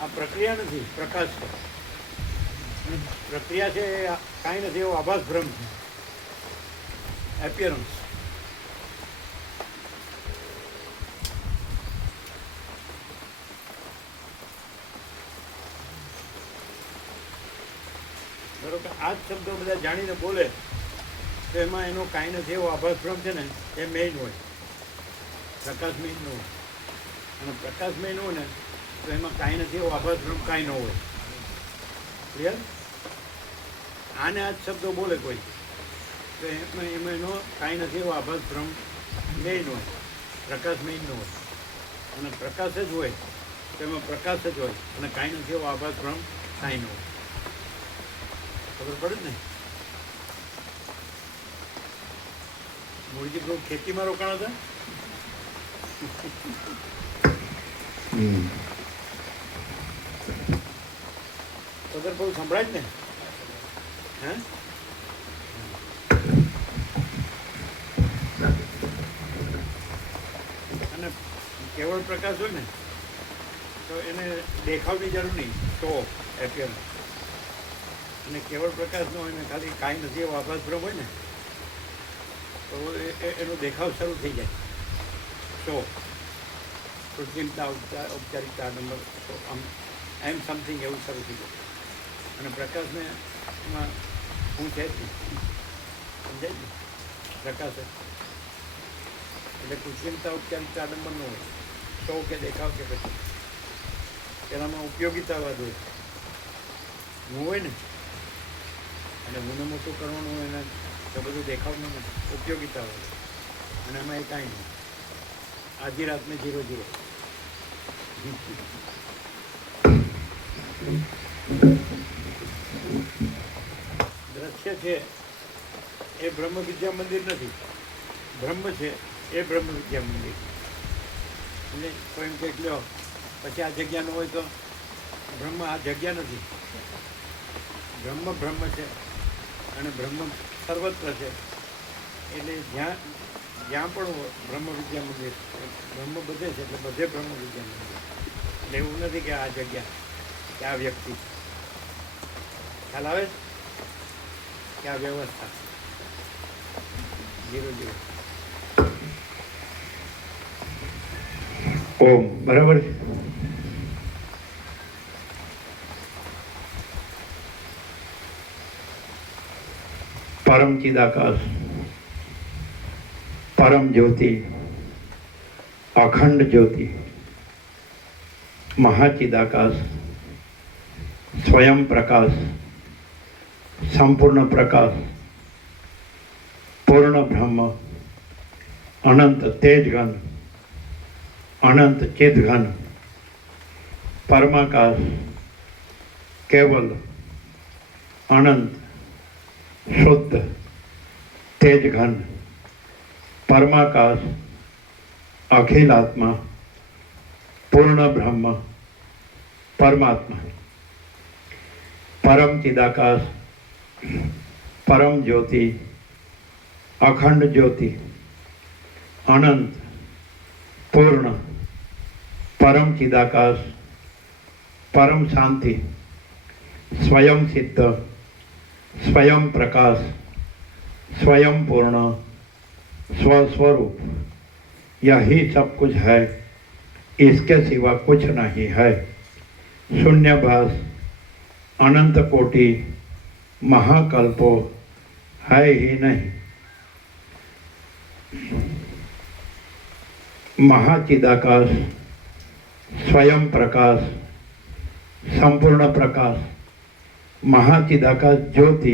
આ પ્રક્રિયા નથી, પ્રકાશ છે. અને પ્રક્રિયા છે એ કાંઈ નથી, એવો આભાસ ભ્રમ છે, એપિયરન્સ. ધારો કે આ જ શબ્દો બધા જાણીને બોલે તો એમાં એનો કાંઈ નથી એવો આભાસ ભ્રમ છે ને, એ મેઇન હોય, પ્રકાશ મેઇન ન હોય. અને પ્રકાશ મેઇન હોય ને તો એમાં કાંઈ નથી એવો આભાસ ભ્રમ કાંઈ ન હોય. ક્લિયર? આને આ જ શબ્દો બોલે કોઈ તો એમાં એનો કાંઈ નથી એવો આભાસ ભ્રમ મેઇન હોય, પ્રકાશ મેઇન ન હોય. અને પ્રકાશ જ હોય તો એમાં પ્રકાશ જ હોય, અને કાંઈ નથી એવો આભાસ ભ્રમ કાંઈ ન હોય. ખબર પડે ને? મૂળજી પ્રભુ ખેતીમાં રોકાણ હતા. ખબર બહુ સંભળાય જ ને? હે? અને કેવળ પ્રકાશ હોય ને તો એને દેખાવની જરૂર નહીં, તો એપિયરન્સ. અને કેવળ પ્રકાશ ન હોય ને ખાલી કાંઈ નથી એવો આભાસ ભ્રમ હોય ને તો એનો દેખાવ શરૂ થઈ જાય. તો કૃત્રિમતા, ઔપચારિકતા નંબર તો આમ એમ સમથિંગ એવું શરૂ થઈ જાય. અને પ્રકાશને એમાં હું છે જ નહીં, સમજાય ને? પ્રકાશ એટલે કૃત્રિમતા, ઔપચારિકતા નંબર ન હોય, શો કે દેખાવ કે પછી પેલામાં ઉપયોગિતાવાદ હોય. હું હોય ને અને હું મોટું કરવાનું હોય એને તો બધું દેખાવનું ઉપયોગિતા હોય. અને એમાં એ કાંઈ નહીં, આધી રાતને 0-0. દ્રશ્ય છે એ બ્રહ્મ વિદ્યા મંદિર નથી, બ્રહ્મ છે એ બ્રહ્મ વિદ્યા મંદિર. એટલે કોઈ એમ કે લ્યો પછી આ જગ્યા ન હોય તો બ્રહ્મ આ જગ્યા નથી. બ્રહ્મ બ્રહ્મ છે અને બ્રહ્મ સર્વત્ર છે. એટલે જ્યાં પણ બ્રહ્મ વિદ્યા મંદિર, બ્રહ્મ બધે છે એટલે બધે બ્રહ્મ વિદ્યા મંદિર. એટલે એવું નથી કે આ જગ્યા કે આ વ્યક્તિ, ખ્યાલ આવે કે આ વ્યવસ્થા 0-0. ઓમ બરાબર છે. પરમ ચિદાકાશ, પરમ જ્યોતિ, અખંડ જ્યોતિ, મહાચિદાકાશ, સ્વયં પ્રકાશ, સંપૂર્ણ પ્રકાશ, પૂર્ણ બ્રહ્મ, અનંત તેજઘન, અનંત ચિદઘન, પરમાકાશ, કેવલ, અનંત, શુદ્ધ, તેજઘન, પરમાકાશ, અખિલાત્મા, પૂર્ણ બ્રહ્મ, પરમાત્મા, પરમ ચિદાકાશ, પરમ જ્યોતિ, અખંડ જ્યોતિ, અનંત, પૂર્ણ, પરમ ચિદાકાશ, પરમ શાંતિ, સ્વયં સિદ્ધ, स्वयं प्रकाश, स्वयं पूर्ण, स्वस्वरूप, यही सब कुछ है, इसके सिवा कुछ नहीं है. शून्यभास, अनंत कोटि, महाकल्पो है ही नहीं. महाचिदाकाश, स्वयं प्रकाश, संपूर्ण प्रकाश, महाचिदाकाश ज्योति,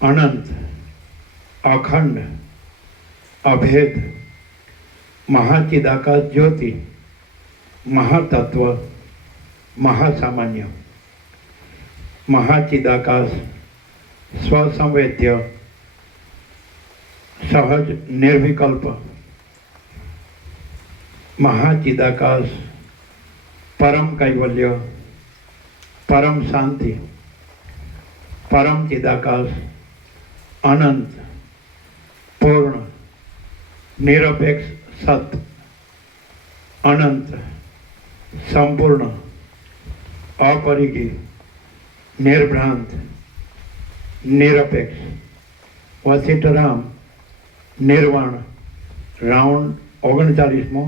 अनंत, अखंड, अभेद, महाचिदाकाश ज्योति, महातत्व, महासामान्य, महाचिदाकाश, स्वसंवेद्य, सहज निर्विकल्प, महाचिदाकाश, परम कैवल्य, परम शांति, परम चिदाकाश, अनंत, पूर्ण, निरपेक्ष सत, अनंत, संपूर्ण, अपरिगी, निर्भ्रांत, निरपेक्ष, वसीटराम, निर्वाण, राउंड 39મો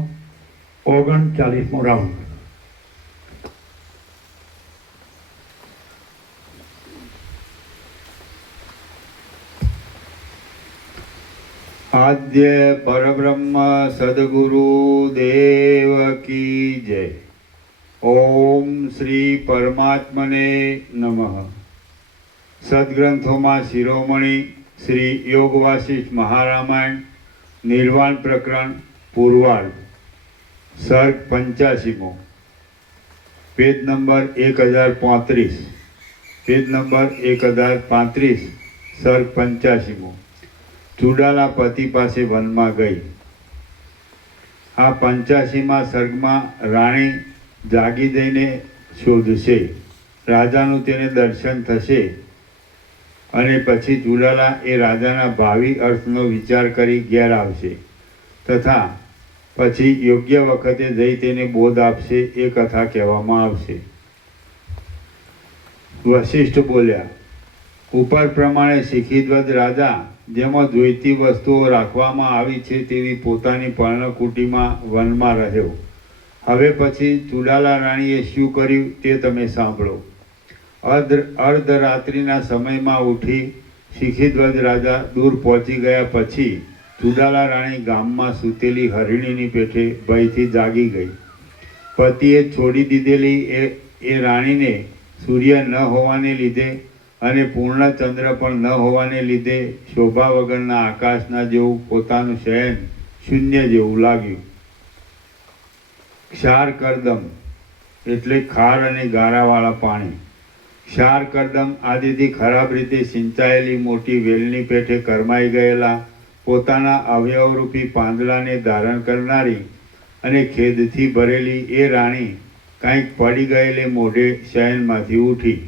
રાઉન્ડ. आद्य परब्रह्म सद्गुरु देव की जय. ओम श्री परमात्मने नमः. सद्ग्रंथों में शिरोमणि श्री योग वासिष्ठ महारामायण निर्वाण प्रकरण पूर्वार्ध सर्ग 85मो पेज नंबर 1035 पेज नंबर 1035 सर्ग 85मो. चूडाला पति पासे वन में गई. आ 85માં सर्गમાં राणी जागी जईने शोधशे. राजाનું તેને દર્શન થશે અને પછી ચૂડાલા એ રાજાના ભાવિ અર્થનો વિચાર કરી ઘેર આવશે તથા પછી યોગ્ય વખતે જઈ તેને બોધ આપશે એ કથા કહેવામાં આવશે. વશિષ્ઠ બોલ્યા, ઉપર પ્રમાણે શિખીધ્વજ રાજા જેમાં જોઈતી વસ્તુઓ રાખવામાં આવી છે તેવી પોતાની પર્ણકુટીમાં વનમાં રહ્યો. હવે પછી ચૂડાલા રાણીએ શું કર્યું તે તમે સાંભળો. અર્ધરાત્રિના સમયમાં ઉઠી શિખીધ્વજ રાજા દૂર પહોંચી ગયા પછી ચૂડાલા રાણી ગામમાં સૂતેલી હરિણીની પેઠે ભયથી જાગી ગઈ. પતિએ છોડી દીધેલી એ રાણીને સૂર્ય ન હોવાને લીધે અને પૂર્ણ ચંદ્ર પણ ન હોવાને લીધે શોભા વગરના આકાશના જેવું પોતાનું શયન શૂન્ય જેવું લાગ્યું. ક્ષાર કરદમ એટલે ખાર અને ગારાવાળા પાણી. ક્ષાર કરદમ આદિથી ખરાબ રીતે સિંચાયેલી મોટી વેલની પેઠે કરમાઈ ગયેલા પોતાના અવયવરૂપી પાંદડાને ધારણ કરનારી અને ખેદથી ભરેલી એ રાણી કાંઈક પડી ગયેલે મોઢે શયનમાંથી ઉઠી.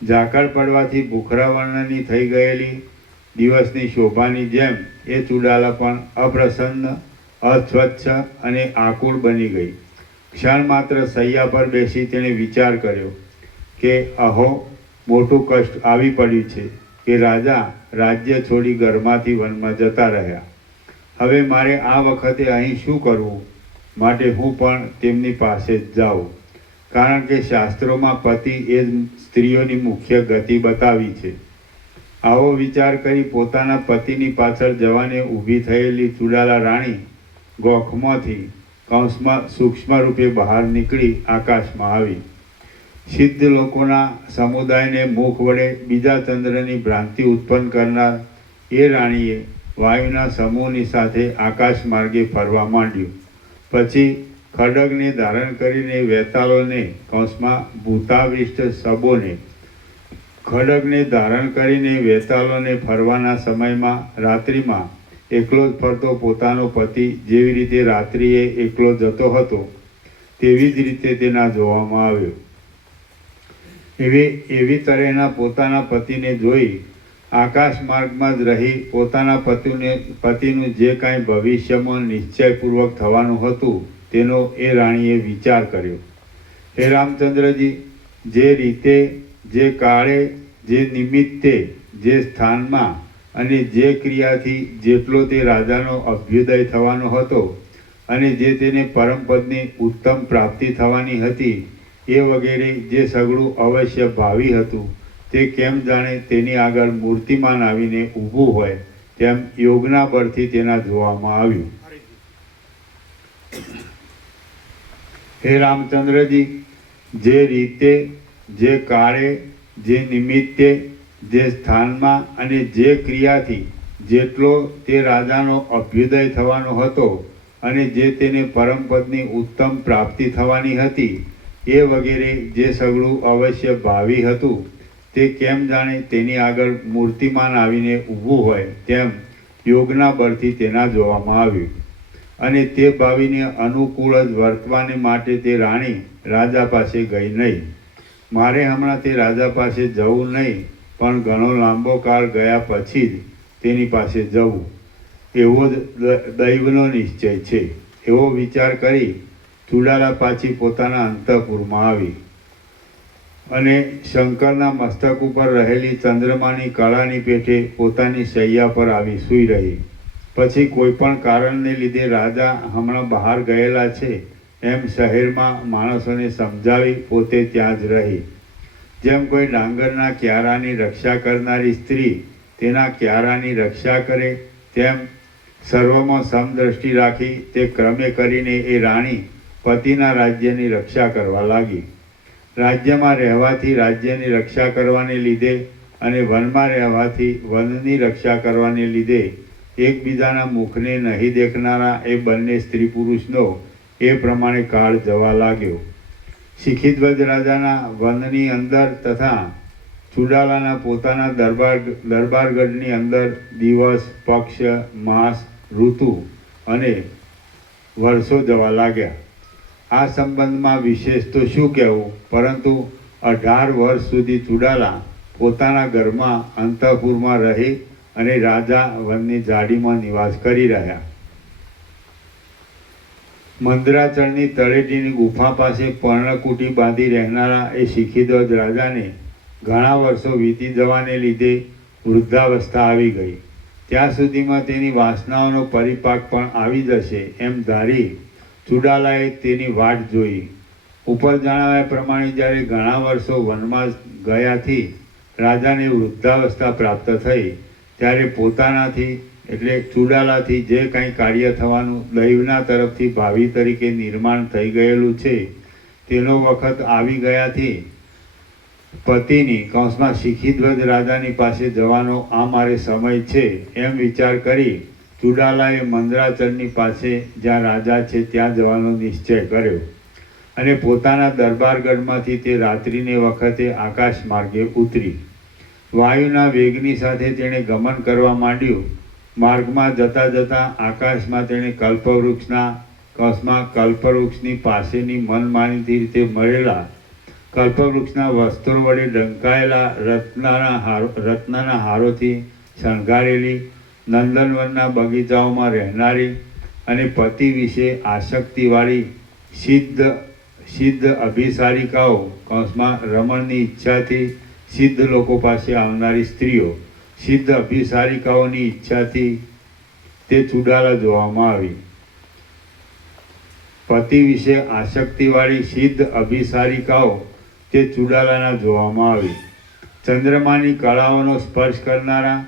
ઝાકળ પડવાથી ભૂખરા વર્ણની થઈ ગયેલી દિવસની શોભાની જેમ એ ચૂડાલા પણ અપ્રસન્ન, અસ્વચ્છ અને આકુળ બની ગઈ. ક્ષણ માત્ર સૈયા પર બેસી તેણે વિચાર કર્યો કે અહો, મોટું કષ્ટ આવી પડ્યું છે કે રાજા રાજ્ય છોડી ઘરમાંથી વનમાં જતા રહ્યા. હવે મારે આ વખતે અહીં શું કરવું? માટે હું પણ તેમની પાસે જ જાઉં, કારણ કે શાસ્ત્રોમાં પતિ એ જ સ્ત્રીઓની મુખ્ય ગતિ બતાવી છે. આવો વિચાર કરી પોતાના પતિની પાછળ જવાને ઊભી થયેલી ચૂડાલા રાણી ગોખમાંથી કૌંસમાં સૂક્ષ્મ રૂપે બહાર નીકળી આકાશમાં આવી. સિદ્ધ લોકોના સમુદાયને મુખ વડે બીજા ચંદ્રની ભ્રાંતિ ઉત્પન્ન કરનાર એ રાણીએ વાયુના સમૂહની સાથે આકાશ માર્ગે ફરવા માંડ્યું. પછી ખડગને ધારણ કરીને વેતાલોને કૌંસમાં ભૂતાવિષ્ટ સબોને ખડગને ધારણ કરીને વેતાલોને ફરવાના સમયમાં રાત્રિમાં એકલો જ ફરતો પોતાનો પતિ જેવી રીતે રાત્રિએ એકલો જતો હતો તેવી જ રીતે તેના જોવામાં આવ્યો. એવી તરહના પોતાના પતિને જોઈ આકાશ માર્ગમાં જ રહી પોતાના પતિનું જે કાંઈ ભવિષ્યમાં નિશ્ચયપૂર્વક થવાનું હતું તેનો એ રાણીએ વિચાર કર્યો. હે રામચંદ્રજી, જે રીતે, જે કાળે, જે નિમિત્તે, જે સ્થાનમાં અને જે ક્રિયાથી જેટલો તે રાજાનો અભ્યુદય થવાનો હતો અને જે તેને પરમપદની ઉત્તમ પ્રાપ્તિ થવાની હતી એ વગેરે જે સગળું અવશ્ય ભાવિ હતું તે કેમ જાણે તેની આગળ મૂર્તિમાન આવીને ઊભું હોય તેમ યોગના બળથી તેના જોવામાં આવ્યું. હે રામચંદ્રજી, જે રીતે, જે કાળે, જે નિમિત્તે, જે સ્થાનમાં અને જે ક્રિયાથી જેટલો તે રાજાનો અભ્યુદય થવાનો હતો અને જે તેને પરમપદની ઉત્તમ પ્રાપ્તિ થવાની હતી એ વગેરે જે સગળું અવશ્ય ભાવિ હતું તે કેમ જાણે તેની આગળ મૂર્તિમાન આવીને ઊભું હોય તેમ યોગના બળથી તેના જોવામાં આવ્યું. અને તે ભાવિને અનુકૂળ જ વર્તવાને માટે તે રાણી રાજા પાસે ગઈ નહીં. મારે હમણાં તે રાજા પાસે જવું નહીં, પણ ઘણો લાંબો કાળ ગયા પછી જ તેની પાસે જવું એવો દૈવનો નિશ્ચય છે. એવો વિચાર કરી ચૂડાલા પાછી પોતાના અંતઃપુરમાં આવી. અને શંકરના મસ્તક ઉપર રહેલી ચંદ્રમાની કળાની પેઠે પોતાની શૈયા પર આવી સૂઈ રહી. પછી કોઈ પણ કારણને લીધે રાજા હમણાં બહાર ગયેલા છે એમ શહેરમાં માણસોને સમજાવી પોતે ત્યાં જ રહી. જેમ કોઈ ડાંગરના ક્યારાની રક્ષા કરનારી સ્ત્રી તેના ક્યારાની રક્ષા કરે તેમ સર્વમાં સમદ્રષ્ટિ રાખી તે ક્રમે કરીને એ રાણી પતિના રાજ્યની રક્ષા કરવા લાગી. રાજ્યમાં રહેવાથી રાજ્યની રક્ષા કરવાને લીધે અને વનમાં રહેવાથી વનની રક્ષા કરવાને લીધે એકબીજાના મુખને નહીં દેખનારા એ બંને સ્ત્રી પુરુષનો એ પ્રમાણે કાળ જવા લાગ્યો. શિખીધ્વજ રાજાના વનની અંદર તથા ચુડાલાના પોતાના દરબારગઢની અંદર દિવસ, પક્ષ, માસ, ઋતુ અને વર્ષો જવા લાગ્યા. આ સંબંધમાં વિશેષ તો શું કહેવું, પરંતુ 18 વર્ષ સુધી ચુડાલા પોતાના ઘરમાં અંતઃપુરમાં રહી અને રાજા વનની ઝાડીમાં નિવાસ કરી રહ્યા. મંદરાચળની તળેટીની ગુફા પાસે પર્ણકુટી બાંધી રહેનારા એ શિખીધ્વજ રાજાને ઘણા વર્ષો વીતી જવાને લીધે વૃદ્ધાવસ્થા આવી ગઈ. ત્યાં સુધીમાં તેની વાસનાઓનો પરિપાક પણ આવી જશે એમ ધારી ચુડાલાએ તેની વાટ જોઈ. ઉપર જણાવ્યા પ્રમાણે જ્યારે ઘણા વર્ષો વનમાં ગયાથી રાજાને વૃદ્ધાવસ્થા પ્રાપ્ત થઈ ત્યારે પોતાનાથી એટલે ચુડાલાથી જે કંઈ કાર્ય થવાનું દૈવના તરફથી ભાવિ તરીકે નિર્માણ થઈ ગયેલું છે તેનો વખત આવી ગયાથી પતિની કૌંસમાં શિખીધ્વજ રાજાની પાસે જવાનો આ મારે સમય છે એમ વિચાર કરી ચુડાલાએ મંદરાચળની પાસે જ્યાં રાજા છે ત્યાં જવાનો નિશ્ચય કર્યો અને પોતાના દરબારગઢમાંથી તે રાત્રિને વખતે આકાશ માર્ગે ઉતરી. વાયુના વેગની સાથે તેણે ગમન કરવા માંડ્યું. માર્ગમાં જતાં જતાં આકાશમાં તેણે કલ્પવૃક્ષની પાસેની મનમાનીથી રીતે મળેલા કલ્પવૃક્ષના વસ્ત્રો વડે ઢંકાયેલા રત્નના હારોથી શણગારેલી નંદનવનના બગીચાઓમાં રહેનારી અને પતિ વિશે આસક્તિવાળી સિદ્ધ અભિસારિકાઓ કૌંસમાં રમણની ઈચ્છાથી સિદ્ધ લોકો પાસે આવનારી સ્ત્રીઓ સિદ્ધ અભિસારિકાઓની ઈચ્છાથી તે ચુડાલા જોવામાં આવી. પતિ વિશે આસક્તિવાળી સિદ્ધ અભિસારિકાઓ તે ચુડાલાના જોવામાં આવી. ચંદ્રમાની કળાઓનો સ્પર્શ કરનારા,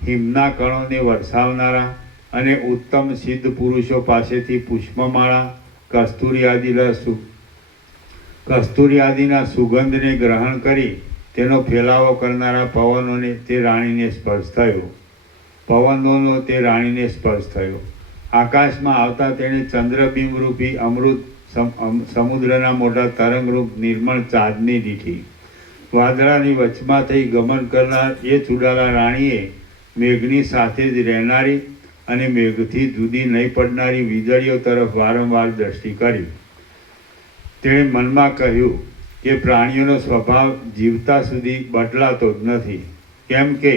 હિમના કણોને વરસાવનારા અને ઉત્તમ સિદ્ધ પુરુષો પાસેથી પુષ્પમાળા, કસ્તુરી આદિના સુગંધને ગ્રહણ કરી તેનો ફેલાવો કરનારા પવનોનો તે રાણીને સ્પર્શ થયો. આકાશમાં આવતા તેણે ચંદ્રબિંબ રૂપી અમૃત સમુદ્રના મોટા તરંગરૂપ નિર્મળ ચાંદની દીઠી. વાદળાની વચમાં થઈ ગમન કરનાર એ ચુડાલા રાણીએ મેઘની સાથે જ રહેનારી અને મેઘથી જુદી નહીં પડનારી વીજળીઓ તરફ વારંવાર દ્રષ્ટિ કરી. તેણે મનમાં કહ્યું કે પ્રાણીઓનો સ્વભાવ જીવતા સુધી બદલાતો જ નથી, કેમ કે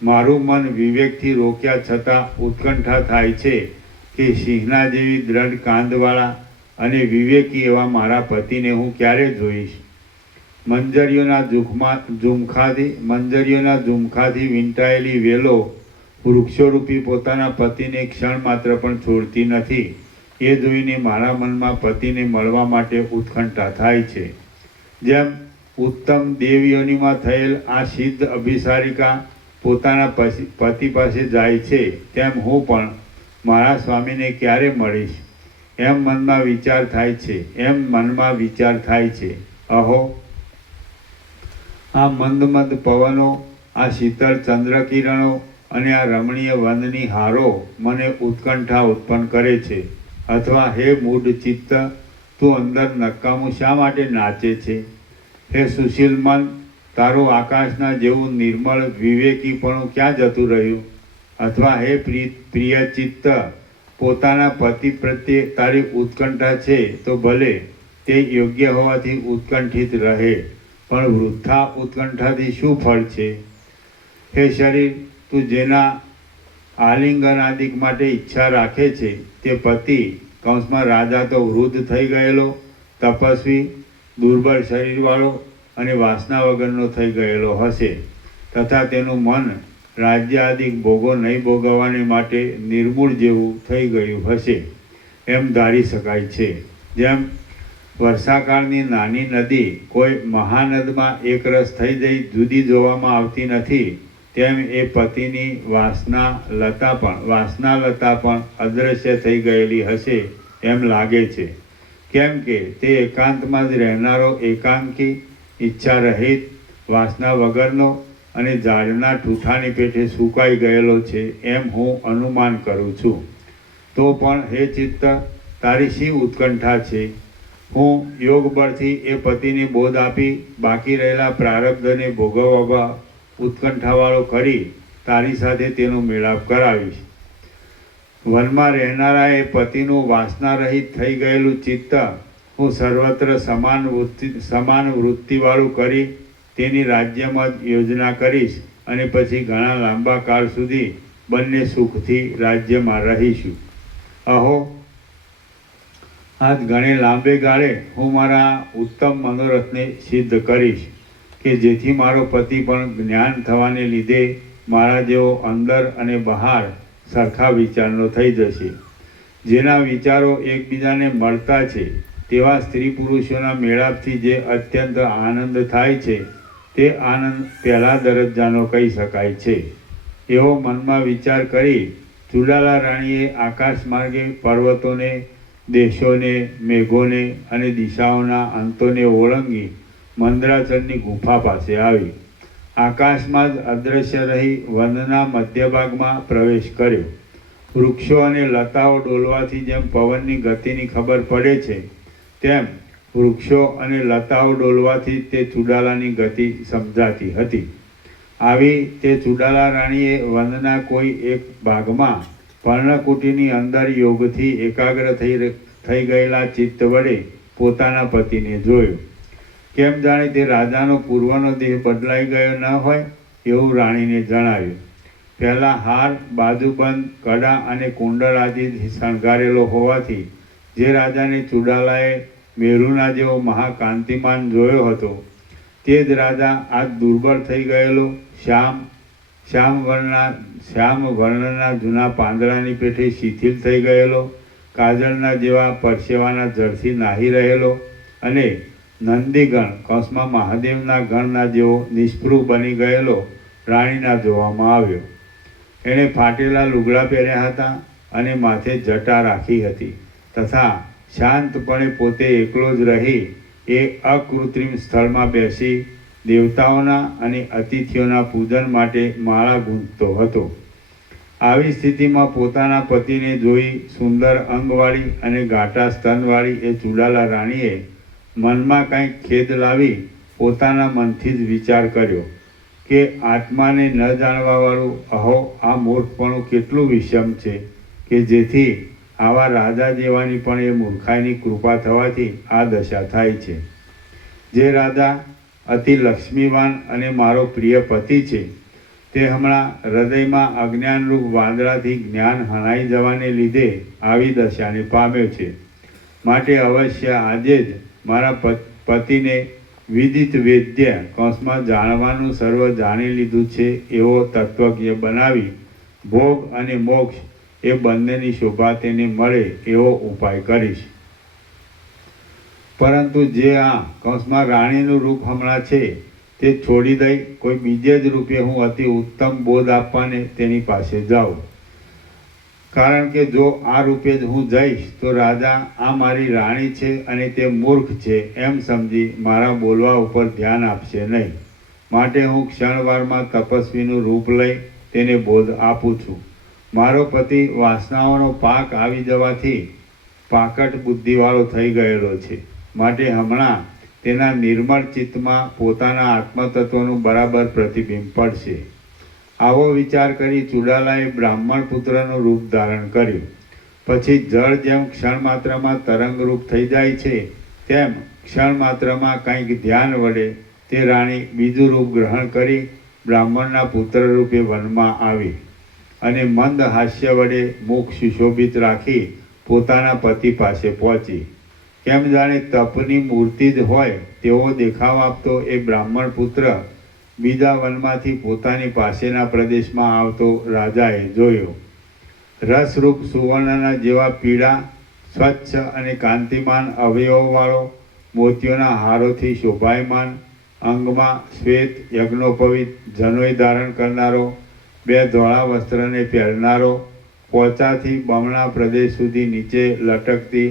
મારું મન વિવેકથી રોક્યા છતાં ઉત્કંઠા થાય છે કે સિંહના જેવી દ્રઢ કાંદવાળા અને વિવેકી એવા મારા પતિને હું ક્યારે જોઈશ. મંજરીઓના ઝુમખાથી વીંટાયેલી વેલો વૃક્ષોરૂપી પોતાના પતિને ક્ષણ માત્ર પણ છોડતી નથી. એ જોઈને મારા મનમાં પતિને મળવા માટે ઉત્કંઠા થાય છે. જેમ ઉત્તમ દેવયોનીમાં થયેલ આ સિદ્ધ અભિસારિકા પોતાના પતિ પાસે જાય છે તેમ હું પણ મારા સ્વામીને ક્યારે મળીશ એમ મનમાં વિચાર થાય છે. અહો, આ મંદ પવનો, આ શીતળ ચંદ્રકિરણો અને આ રમણીય વનની હારો મને ઉત્કંઠા ઉત્પન્ન કરે છે. અથવા હે મૂઢ ચિત્ત, તું અંદર નકામું શા માટે નાચે છે? હે સુશીલ મન, તારું આકાશના જેવું નિર્મળ વિવેકીપણું ક્યાં જતું રહ્યું? અથવા હે પ્રિય ચિત્ત, પોતાના પતિ પ્રત્યે તારી ઉત્કંઠા છે તો ભલે, તે યોગ્ય હોવાથી ઉત્કંઠિત રહે, પણ વૃથા ઉત્કંઠાથી શું ફળ છે? હે શરીર, તું જેના આલિંગન આદિક માટે ઈચ્છા રાખે છે તે પતિ કૌંસમાં રાજા તો વૃદ્ધ થઈ ગયેલો, તપસ્વી, દુર્બળ શરીરવાળો અને વાસના વગરનો થઈ ગયેલો હશે તથા તેનું મન રાજ્ય આદિ ભોગો નહીં ભોગવવાને માટે નિર્મૂળ જેવું થઈ ગયું હશે એમ ધારી શકાય છે. જેમ વર્ષાકાળની નાની નદી કોઈ મહાનદમાં એકરસ થઈ જઈ જુદી જોવામાં આવતી નથી, તેમ એ પતિની વાસના લતા પણ અદૃશ્ય થઈ ગયેલી હશે એમ લાગે છે. કેમ કે તે એકાંતમાં જ રહેનારો એકાંકી, ઈચ્છા રહિત, વાસના વગરનો અને ઝાડના ઠૂઠાની પેઠે સુકાઈ ગયેલો છે એમ હું અનુમાન કરું છું. તો પણ હે ચિત્ત, તારી શી ઉત્કંઠા છે? હું યોગ બળથી એ પતિને બોધ આપી બાકી રહેલા પ્રારબ્ધને ભોગવવા ઉત્કંઠાવાળો કરી તારી સાથે તેનો મેળાપ કરાવીશ. વનમાં રહેનારા એ પતિનું વાસના રહિત થઈ ગયેલું ચિત્ત હું સર્વત્ર સમાન વૃત્તિવાળું કરી તેની રાજ્યમાં જ યોજના કરીશ અને પછી ઘણા લાંબા કાળ સુધી બંને સુખથી રાજ્યમાં રહીશું. અહો, આજ ઘણે લાંબે ગાળે હું મારા ઉત્તમ મનોરથને સિદ્ધ કરીશ કે જેથી મારો પતિ પણ જ્ઞાન થવાને લીધે મારા જેવો અંદર અને બહાર સરખા વિચારનો થઈ જશે. જેના વિચારો એકબીજાને મળતા છે તેવા સ્ત્રી પુરુષોના મેળાપથી જે અત્યંત આનંદ થાય છે તે આનંદ પહેલા દરજ્જાનો કહી શકાય છે. એવો મનમાં વિચાર કરી ચુડાલા રાણીએ આકાશ માર્ગે પર્વતોને, દેશોને, મેઘોને અને દિશાઓના અંતોને ઓળંગી મંદરાચળની ગુફા પાસે આવી. આકાશમાં જ અદૃશ્ય રહી વનના મધ્ય ભાગમાં પ્રવેશ કર્યો. વૃક્ષો અને લતાઓ ડોલવાથી જેમ પવનની ગતિની ખબર પડે છે તેમ વૃક્ષો અને લતાઓ ડોલવાથી તે ચુડાલાની ગતિ સમજાતી હતી. આવી તે ચુડાલા રાણીએ વનના કોઈ એક ભાગમાં પર્ણકુટીની અંદર યોગથી એકાગ્ર થઈ ગયેલા ચિત્ત વડે પોતાના પતિને જોયો. કેમ જાણે તે રાજાનો પૂર્વનો દેહ બદલાઈ ગયો ન હોય એવું રાણીને જણાવ્યું. પહેલાં હાર, બાજુબંધ, કડા અને કુંડળ આદિથી શણગારેલો હોવાથી જે રાજાને ચુડાલાએ મેરુના જેવો મહાકાંતિમાન જોયો હતો તે જ રાજા આજ દુર્બળ થઈ ગયેલો, શ્યામ વર્ણના જૂના પાંદડાની પેઠે શિથિલ થઈ ગયેલો, કાજળના જેવા પરસેવાના જળથી નાહી રહેલો અને નંદીગણ કૌંસમાં મહાદેવના ગણના જેવો નિષ્પૃહ બની ગયેલો રાણીના જોવામાં આવ્યો. એણે ફાટેલા લુગડા પહેર્યા હતા અને માથે જટા રાખી હતી તથા શાંતપણે પોતે એકલો જ રહી એ અકૃત્રિમ સ્થળમાં બેસી દેવતાઓના અને અતિથિઓના પૂજન માટે માળા ગૂંથતો હતો. આવી સ્થિતિમાં પોતાના પતિને જોઈ સુંદર અંગવાળી અને ઘાટા સ્તનવાળી એ ચુડાલા રાણીએ મનમાં કંઈક ખેદ લાવી પોતાના મનથી જ વિચાર કર્યો કે આત્માને ન જાણવાવાળું અહો આ મૂર્ખપણું કેટલું વિષમ છે કે જેથી આવા રાજા જેવાની પણ એ મૂર્ખાઈની કૃપા થવાથી આ દશા થાય છે. જે રાજા અતિ લક્ષ્મીવાન અને મારો પ્રિય પતિ છે તે હમણાં હૃદયમાં અજ્ઞાનરૂપ વાદળાથી જ્ઞાન હણાઈ જવાને લીધે આવી દશાને પામ્યો છે. માટે અવશ્ય આજે જ મારા પતિને વિદિત વેદ્ય કૌંસમાં જાણવાનું સર્વ જાણી લીધું છે એવો તત્વજ્ઞ બનાવી ભોગ અને મોક્ષ એ બંનેની શોભા તેને મળે એવો ઉપાય કરીશ. પરંતુ જે આ કૌંસમાં રાણીનું રૂપ હમણાં છે તે છોડી દઈ કોઈ બીજે જ રૂપે હું અતિ ઉત્તમ બોધ આપવાને તેની પાસે જાઉં. કારણ કે જો આ રૂપે જ હું જઈશ તો રાજા આ મારી રાણી છે અને તે મૂર્ખ છે એમ સમજી મારા બોલવા ઉપર ધ્યાન આપશે નહીં. માટે હું ક્ષણવારમાં તપસ્વીનું રૂપ લઈ તેને બોધ આપું છું. મારો પતિ વાસનાઓનો પાક આવી જવાથી પાકટ બુદ્ધિવાળો થઈ ગયેલો છે. માટે હમણાં તેના નિર્મળ ચિત્તમાં પોતાના આત્મતત્વનું બરાબર પ્રતિબિંબ પડશે. આવો વિચાર કરી ચુડાલાએ બ્રાહ્મણ પુત્રનું રૂપ ધારણ કર્યું. પછી જળ જેમ ક્ષણમાત્રમાં તરંગરૂપ થઈ જાય છે તેમ ક્ષણમાત્રમાં કંઈક ધ્યાન વડે તે રાણી બીજું રૂપ ગ્રહણ કરી બ્રાહ્મણના પુત્ર રૂપે વનમાં આવી અને મંદ હાસ્ય વડે મુખ સુશોભિત રાખી પોતાના પતિ પાસે પહોંચી. કેમ જાણે તપની મૂર્તિ જ હોય તેવો દેખાવ આપતો એ બ્રાહ્મણ પુત્ર બીજા વનમાંથી પોતાની પાસેના પ્રદેશમાં આવતો રાજાએ જોયો. રસરૂપ સુવર્ણના જેવા પીળા, સ્વચ્છ અને કાંતિમાન અવયવવાળો, મોતીઓના હારોથી શોભાયમાન, અંગમાં શ્વેત યજ્ઞોપવિત જનોઈ ધારણ કરનારો, 2 ધોળા વસ્ત્રને પહેરનારો, પોચાથી બમણા પ્રદેશ સુધી નીચે લટકતી,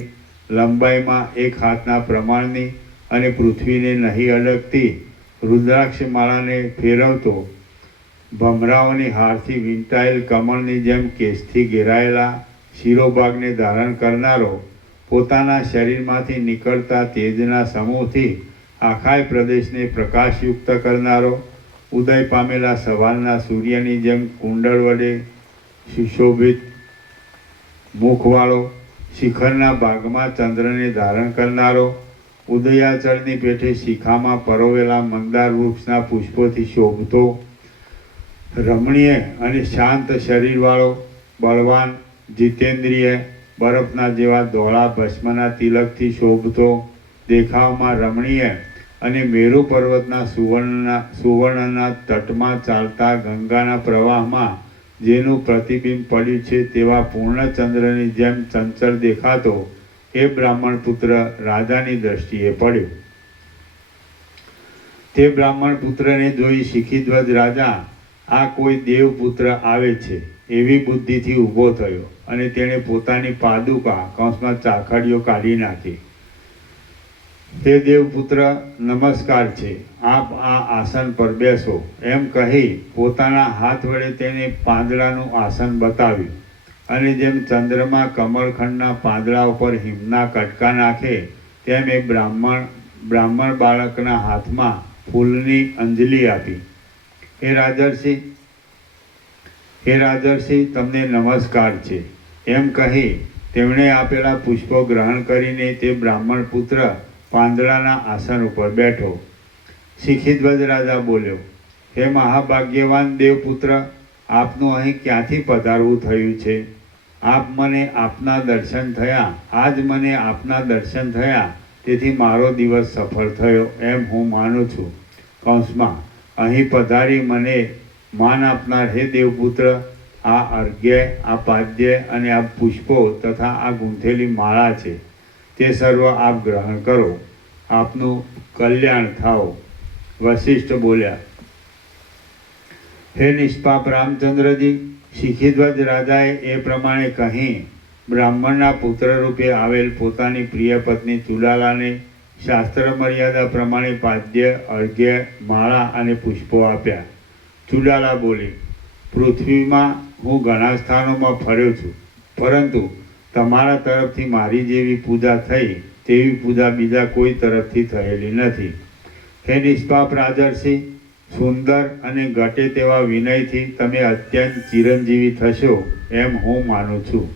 લંબાઈમાં 1 હાથના પ્રમાણની અને પૃથ્વીને નહીં અડકતી રુદ્રાક્ષ માળાને ફેરવતો, ભમરાઓની હારથી વીંટાયેલ કમળની જેમ કેશથી ઘેરાયેલા શિરોભાગને ધારણ કરનારો, પોતાના શરીરમાંથી નીકળતા તેજના સમૂહથી આખાય પ્રદેશને પ્રકાશયુક્ત કરનારો, ઉદય પામેલા સવારના સૂર્યની જેમ કુંડળ વડે સુશોભિત મુખવાળો, શિખરના ભાગમાં ચંદ્રને ધારણ કરનારો, ઉદયાચળની પેઠે શિખામાં પરોવેલા મંદાર વૃક્ષના પુષ્પોથી શોભતો, રમણીય અને શાંત શરીરવાળો, બળવાન, જીતેન્દ્રિય, બરફના જેવા ધોળા ભસ્મના તિલકથી શોભતો, દેખાવમાં રમણીય અને મેરુ પર્વતના સુવર્ણના તટમાં ચાલતા ગંગાના પ્રવાહમાં જેનું પ્રતિબિંબ પડ્યું છે તેવા પૂર્ણચંદ્રની જેમ ચંચળ દેખાતો એ બ્રાહ્મણ પુત્ર રાજાની દ્રષ્ટિએ પડ્યો. તે બ્રાહ્મણ પુત્રને જોઈ શિખીધ્વજ રાજા આ કોઈ દેવપુત્ર આવે છે એવી બુદ્ધિથી ઊભો થયો અને તેણે પોતાની પાદુકા કૌંસમાં ચાખડીઓ કાઢી નાખી. હે દેવપુત્ર, નમસ્કાર છે, આપ આ આસન પર બેસો એમ કહી પોતાના હાથ વડે તેને પાંદડાનું આસન બતાવ્યું અને જેમ ચંદ્રમાં કમળખંડના પાંદડા ઉપર હિમના કટકા નાખે તેમ એ બ્રાહ્મણ બાળકના હાથમાં ફૂલની અંજલિ આપી. હે રાજર્ષિ, તમને નમસ્કાર છે એમ કહી તેમણે આપેલા પુષ્પો ગ્રહણ કરીને તે બ્રાહ્મણ પુત્ર પાંદડાના આસન ઉપર બેઠો. શિખીધ્વજ રાજા બોલ્યો, હે મહાભાગ્યવાન દેવપુત્ર, આપનું અહીં ક્યાંથી પધારવું થયું છે? આજ મને આપના દર્શન થયા તેથી મારો દિવસ સફળ થયો એમ હું માનું છું. કૌંસમાં અહીં પધારી મને માન આપનાર હે દેવપુત્ર, આ અર્ઘ્ય, આ પાદ્ય અને આ પુષ્પો તથા આ ગૂંથેલી માળા છે તે સર્વ આપ ગ્રહણ કરો. આપનું કલ્યાણ થાઓ. વશિષ્ઠ બોલ્યા, હે નિષ્પાપ રામચંદ્રજી, શિખીધ્વજ રાજાએ એ પ્રમાણે કહી બ્રાહ્મણના પુત્ર રૂપે આવેલ પોતાની પ્રિય પત્ની ચુડાલાને શાસ્ત્ર મર્યાદા પ્રમાણે પાદ્ય, અર્ઘ્ય, માળા અને પુષ્પો આપ્યા. ચુડાલા બોલી, પૃથ્વીમાં હું ઘણા સ્થાનોમાં ફર્યો છું, પરંતુ તમારા તરફથી મારી જેવી પૂજા થઈ તેવી પૂજા બીજા કોઈ તરફથી થયેલી નથી. હે નિષ્પાપ રાજર્ષિ, સુંદર અને ઘટે તેવા વિનયથી તમે અત્યંત ચિરંજીવી થશો એમ હું માનું છું.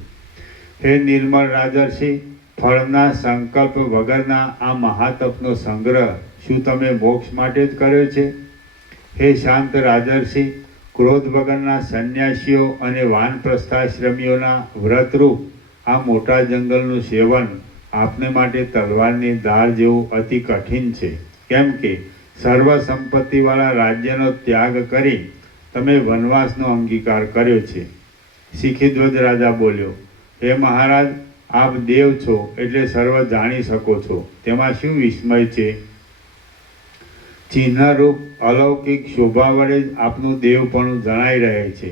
હે નિર્મળ રાજર્ષિ, ફળના સંકલ્પ વગરના આ મહાતપનો સંગ્રહ શું તમે મોક્ષ માટે જ કર્યો છે? હે શાંત રાજર્ષિ, ક્રોધ વગરના સંન્યાસીઓ અને વાનપ્રસ્થાશ્રમીઓના વ્રતરૂપ આ મોટા જંગલનું સેવન આપને માટે તલવારની ધાર જેવું અતિ કઠિન છે, કેમ કે સર્વ સંપત્તિવાળા રાજ્યનો ત્યાગ કરી તમે વનવાસનો અંગીકાર કર્યો છે. શિખીધ્વજ રાજા બોલ્યો, હે મહારાજ, આપ દેવ છો એટલે સર્વ જાણી શકો છો, તેમાં શું વિસ્મય છે? ચિહ્નરૂપ અલૌકિક શોભા વડે જ આપનું દેવપણું જણાઈ રહે છે.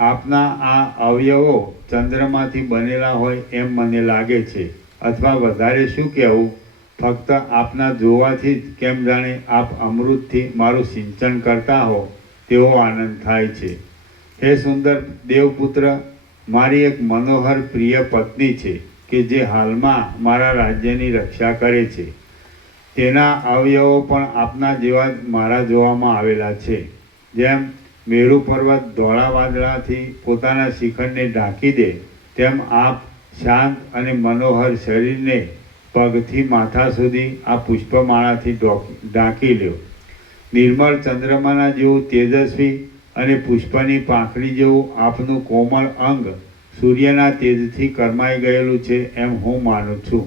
આપના આ અવયવો ચંદ્રમાંથી બનેલા હોય એમ મને લાગે છે, અથવા વધારે શું કહેવું, ફક્ત આપના જોવાથી જ કેમ જાણે આપ અમૃતથી મારું સિંચન કરતા હો તેવો આનંદ થાય છે. હે સુંદર દેવપુત્ર, મારી એક મનોહર પ્રિય પત્ની છે કે જે હાલમાં મારા રાજ્યની રક્ષા કરે છે. તેના અવયવો પણ આપના જેવા જ મારા જોવામાં આવેલા છે. જેમ મેરુ પર્વત ધોળા વાદળાથી પોતાના શિખરને ઢાંકી દે તેમ આપ શાંત અને મનોહર શરીરને પગથી માથા સુધી આ પુષ્પમાળાથી ઢાંકી લ્યો. નિર્મળ ચંદ્રમાના જેવું તેજસ્વી અને પુષ્પની પાંખડી જેવું આપનું કોમળ અંગ સૂર્યના તેજથી કરમાઈ ગયેલું છે એમ હું માનું છું.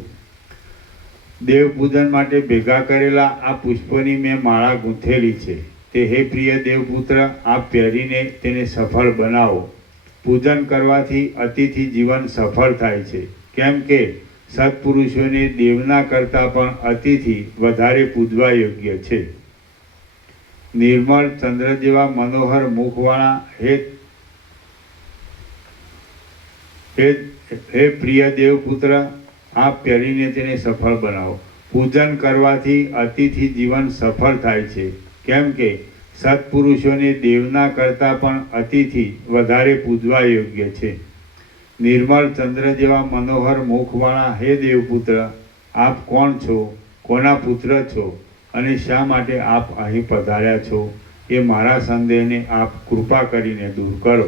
દેવ પૂજન માટે ભેગા કરેલા આ પુષ્પોની મેં માળા ગૂંથેલી છે. તે હે પ્રિય દેવપુત્ર, આપ પહેરીને તેને સફળ બનાવો. પૂજન કરવાથી અતિથિ જીવન સફળ થાય છે, કેમ કે સત્પુરુષોને દેવના કરતાં પણ અતિથિ વધારે પૂજવા યોગ્ય છે. નિર્મળ ચંદ્ર જેવા મનોહર મુખવાળા હે પ્રિય દેવપુત્ર, આપ પહેરીને તેને સફળ બનાવો. પૂજન કરવાથી અતિથિ જીવન સફળ થાય છે, કેમ કે સત્પુરુષોને દેવના કરતાં પણ અતિથિ વધારે પૂજવા યોગ્ય છે. નિર્મળ ચંદ્ર જેવા મનોહર મુખવાળા હે દેવપુત્ર, આપ કોણ છો, કોના પુત્ર છો અને શા માટે આપ અહીં પધાર્યા છો, એ મારા સંદેહને આપ કૃપા કરીને દૂર કરો.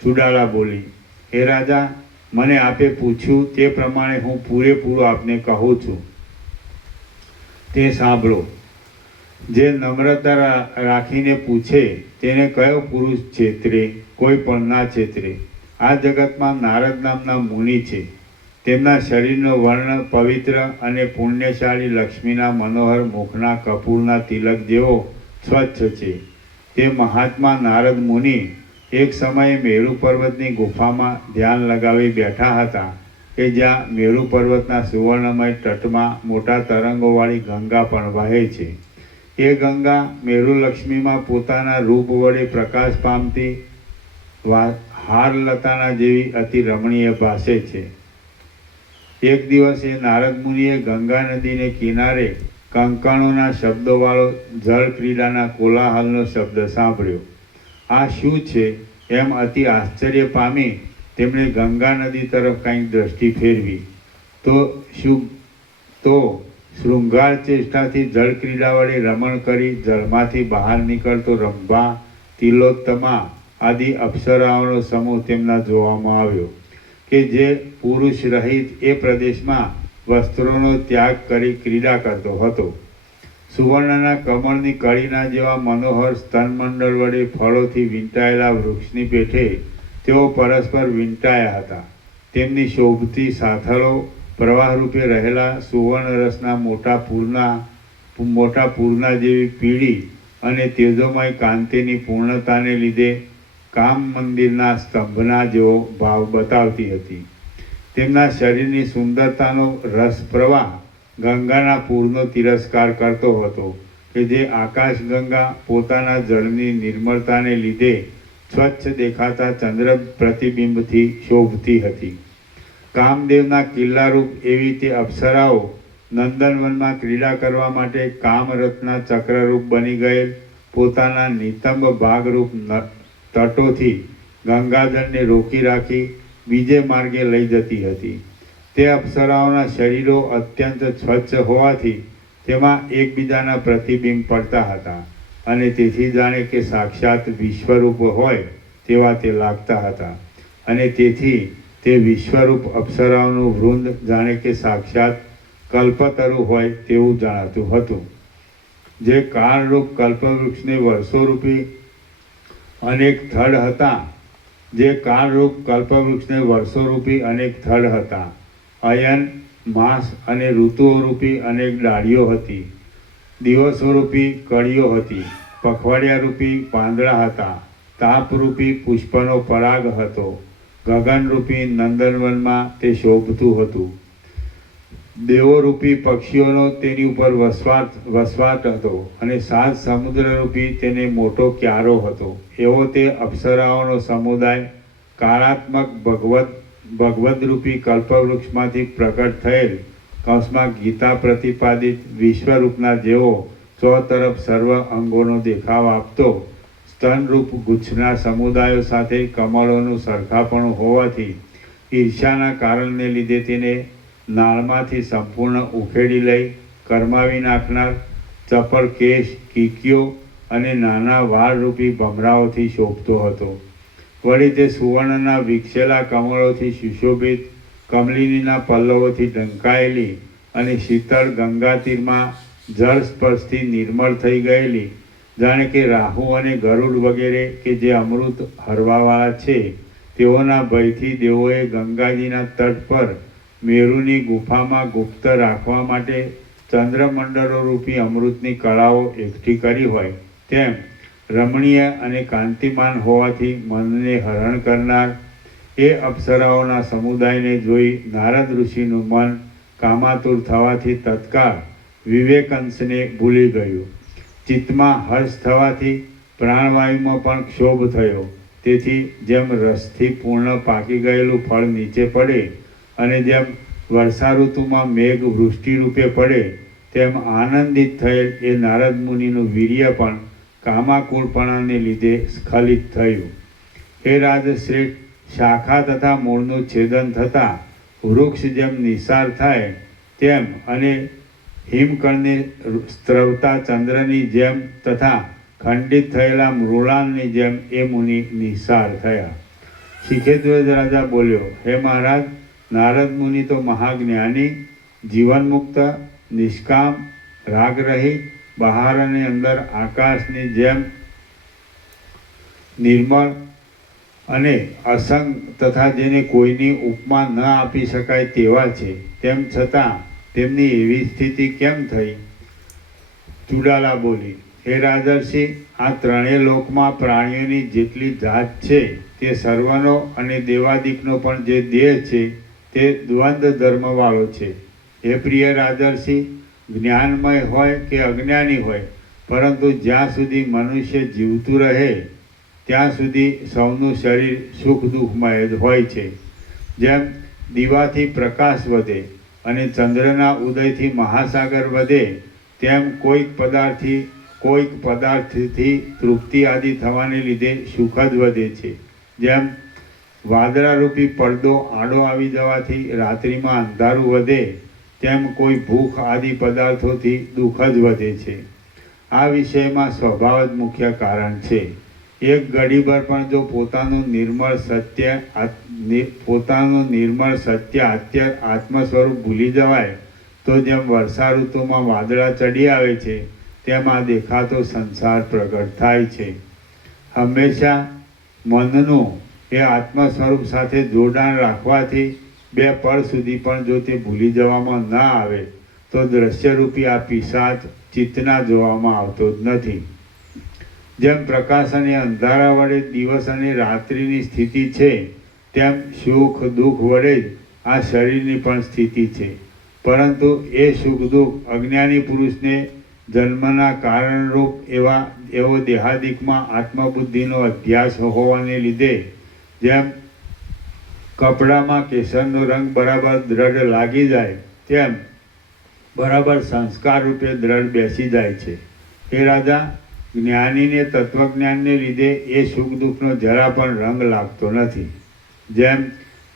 ચુડાલા બોલી, હે રાજા, મને આપે પૂછ્યું તે પ્રમાણે હું પૂરેપૂરું આપને કહું છું, તે સાંભળો. જે નમ્રતા રાખીને પૂછે તેને કયો પુરુષ છેતરે, કોઈ પણ ના છેતરે. આ જગતમાં નારદ નામના મુનિ છે. તેમના શરીરનો વર્ણ પવિત્ર અને પુણ્યશાળી લક્ષ્મીના મનોહર મુખના કપૂરના તિલક જેવો સ્વચ્છ છે. તે મહાત્મા નારદ મુનિ એક સમયે મેરુ પર્વતની ગુફામાં ધ્યાન લગાવી બેઠા હતા, કે જ્યાં મેરુ પર્વતના સુવર્ણમય તટમાં મોટા તરંગોવાળી ગંગા પણ વહે છે. એ ગંગા મેરુલક્ષ્મીમાં પોતાના રૂપ વડે પ્રકાશ પામતી હારલતાના જેવી અતિ રમણીય ભાસે છે. એક દિવસે નારદ મુનિએ ગંગા નદીને કિનારે કંકણોના શબ્દોવાળો જળ ક્રીડાના કોલાહલનો શબ્દ સાંભળ્યો. આ શું છે એમ અતિ આશ્ચર્ય પામી તેમણે ગંગા નદી તરફ કંઈક દ્રષ્ટિ ફેરવી તો શૃંગાર ચેષ્ટાથી જળ ક્રીડા વડે રમણ કરી જળમાંથી બહાર નીકળતો રંભા, તિલોત્તમા આદિ અપ્સરાઓનો સમૂહ તેમના જોવામાં આવ્યો, કે જે પુરુષ રહિત એ પ્રદેશમાં વસ્ત્રોનો ત્યાગ કરી ક્રીડા કરતો હતો. સુવર્ણના કમળની કળીના જેવા મનોહર સ્તનમંડળ વડે ફળોથી વીંટાયેલા વૃક્ષની પેઠે તેઓ પરસ્પર વીંટાયા હતા. તેમની શોભતી સાથળો પ્રવાહરૂપે રહેલા સુવર્ણ રસના મોટા પૂરના જેવી પીળી અને તેજોમય કાંતિની પૂર્ણતાને લીધે કામ મંદિરના સ્તંભના જેવો ભાવ બતાવતી હતી. તેમના શરીરની સુંદરતાનો રસ પ્રવાહ ગંગાના પૂરનો તિરસ્કાર કરતો હતો, કે જે આકાશ ગંગા પોતાના જળની નિર્મળતાને લીધે સ્વચ્છ દેખાતા ચંદ્ર પ્રતિબિંબથી શોભતી હતી. કામદેવના કિલ્લારૂપ એવી તે અપ્સરાઓ નંદનવનમાં ક્રીડા કરવા માટે કામરથના ચક્રરૂપ બની ગયેલ પોતાના નિતંબ ભાગરૂપ તટોથી ગંગાજળને રોકી રાખી બીજે માર્ગે લઈ જતી હતી. તે અપ્સરાઓના શરીરો અત્યંત સ્વચ્છ હોવાથી તેમાં એકબીજાના પ્રતિબિંબ પડતા હતા, અને તેથી જાણે કે સાક્ષાત વિશ્વરૂપ હોય તેવા તે લાગતા હતા. અને તેથી તે વિશ્વરૂપ અપ્સરાઓનું વૃંદ જાણે કે સાક્ષાત કલ્પતરુ હોય તેવું જણાતું હતું. જે કાળરૂપ કલ્પવૃક્ષને વર્ષોરૂપી અનેક થડ હતા. અયન, માસ અને ઋતુઓરૂપી અનેક ડાળીઓ હતી. દિવસોરૂપી કળીઓ હતી. પખવાડિયારૂપી પાંદડા હતા. તાપરૂપી પુષ્પનો પરાગ હતો. ગગનરૂપી નંદનવનમાં તે શોભતું હતું. દેવોરૂપી પક્ષીઓનો તેની ઉપર વસવાટ હતો, અને સાત સમુદ્રરૂપી તેને મોટો ક્યારો હતો. એવો તે અપ્સરાઓનો સમુદાય કાળાત્મક ભગવદરૂપી કલ્પવૃક્ષમાંથી પ્રગટ થયેલ કૌંસમાં ગીતા પ્રતિપાદિત વિશ્વરૂપના જેવો ચોતરફ સર્વ અંગોનો દેખાવ આપતો સ્તનરૂપ ગુચ્છના સમુદાયો સાથે કમળોનું સરખાપણું હોવાથી ઈર્ષ્યાના કારણને લીધે તેને નાળમાંથી સંપૂર્ણ ઉખેડી લઈ કરમાવી નાખનાર ચપળ કેશ, કીકીઓ અને નાના વાળરૂપી ભમરાઓથી શોભતો હતો. વળી તે સુવર્ણના વિકસેલા કમળોથી સુશોભિત, કમલિનીના પલ્લવોથી ઢંકાયેલી અને શીતળ ગંગા તીરમાં જળ સ્પર્શથી નિર્મળ થઈ ગયેલી, જાણે કે રાહુ અને ગરુડ વગેરે કે જે અમૃત હરવાવાળા છે તેઓના ભયથી દેવોએ ગંગાજીના તટ પર મેરુની ગુફામાં ગુપ્ત રાખવા માટે ચંદ્રમંડળો રૂપી અમૃતની કળાઓ એકઠી કરી હોય તેમ રમણીય અને કાંતિમાન હોવાથી મનને હરણ કરનાર એ અપ્સરાઓના સમુદાયને જોઈ નારદ ઋષિનું મન કામાતુર થવાથી તત્કાળ વિવેકંશને ભૂલી ગયું. ચિત્તમાં હર્ષ થવાથી પ્રાણવાયુમાં પણ ક્ષોભ થયો. તેથી જેમ રસથી પૂર્ણ પાકી ગયેલું ફળ નીચે પડે અને જેમ વર્ષા ઋતુમાં મેઘ વૃષ્ટિ રૂપે પડે તેમ આનંદિત થયેલ એ નારદ મુનિનું વીર્ય પણ કામાકુળપણાને લીધે સ્ખલિત થયું. હે રાજશ્રેષ્ઠ, શાખા તથા મૂળનું છેદન થતાં વૃક્ષ જેમ નિસાર થાય તેમ અને હિમકણને સ્ત્રવતા ચંદ્રની જેમ તથા ખંડિત થયેલા મૃણાલની જેમ એ મુનિ નિસાર થયા. શિખેધ્વજ રાજા બોલ્યો, હે મહારાજ, નારદ મુનિ તો મહાજ્ઞાની, જીવનમુક્ત, નિષ્કામ, રાગરહિત, બહાર અને અંદર આકાશની જેમ નિર્મળ અને અસંગ તથા જેને કોઈની ઉપમા ન આપી શકાય તેવા છે. તેમ છતાં તેમની એવી સ્થિતિ કેમ થઈ? ચુડાલા બોલી, હે રાજર્ષિ, આ ત્રણેય લોકમાં પ્રાણીઓની જેટલી જાત છે તે સર્વનો અને દેવાદિકનો પણ જે દેહ છે તે દ્વંદ્વ ધર્મવાળો છે. હે પ્રિય રાજર્ષિ, જ્ઞાનમય હોય કે અજ્ઞાની હોય, પરંતુ જ્યાં સુધી મનુષ્ય જીવતું રહે ત્યાં સુધી સૌનું શરીર સુખ દુઃખમય જ હોય છે. જેમ દીવાથી પ્રકાશ વધે અને ચંદ્રના ઉદયથી મહાસાગર વધે તેમ કોઈક પદાર્થથી તૃપ્તિ આદિ થવાને લીધે સુખ જ વધે છે. જેમ વાદળારૂપી પડદો આડો આવી જવાથી રાત્રિમાં અંધારું વધે તેમ કોઈ ભૂખ આદિ પદાર્થોથી દુઃખ જ વધે છે. આ વિષયમાં સ્વભાવ જ મુખ્ય કારણ છે. એક ઘડીભર પણ જો પોતાનું નિર્મળ સત્ય આત્મ સ્વરૂપ ભૂલી જવાય તો જેમ વર્ષા ઋતુમાં વાદળા ચડી આવે છે તેમ આ દેખાતો સંસાર પ્રગટ થાય છે. હંમેશા મનનું એ આત્મ સ્વરૂપ સાથે જોડાણ રાખવાથી બે પળ સુધી પણ જો તે ભૂલી જવામાં ન આવે તો દ્રશ્યરૂપી આ પિશાચ ચિત્તના જોવામાં આવતો જ નથી. જેમ પ્રકાશ અને અંધારા વડે દિવસ અને રાત્રિની સ્થિતિ છે તેમ સુખ દુઃખ વડે જ આ શરીરની પણ સ્થિતિ છે. પરંતુ એ સુખ દુઃખ અજ્ઞાની પુરુષને જન્મના કારણરૂપ એવો દેહાદિકમાં આત્મબુદ્ધિનો અભ્યાસ હોવાને લીધે જેમ કપડામાં કેસરનો રંગ બરાબર દ્રઢ લાગી જાય તેમ બરાબર સંસ્કાર રૂપે દ્રઢ બેસી જાય છે. હે રાજા, જ્ઞાનીને તત્વજ્ઞાનને લીધે એ સુખ દુઃખનો જરા પણ રંગ લાગતો નથી. જેમ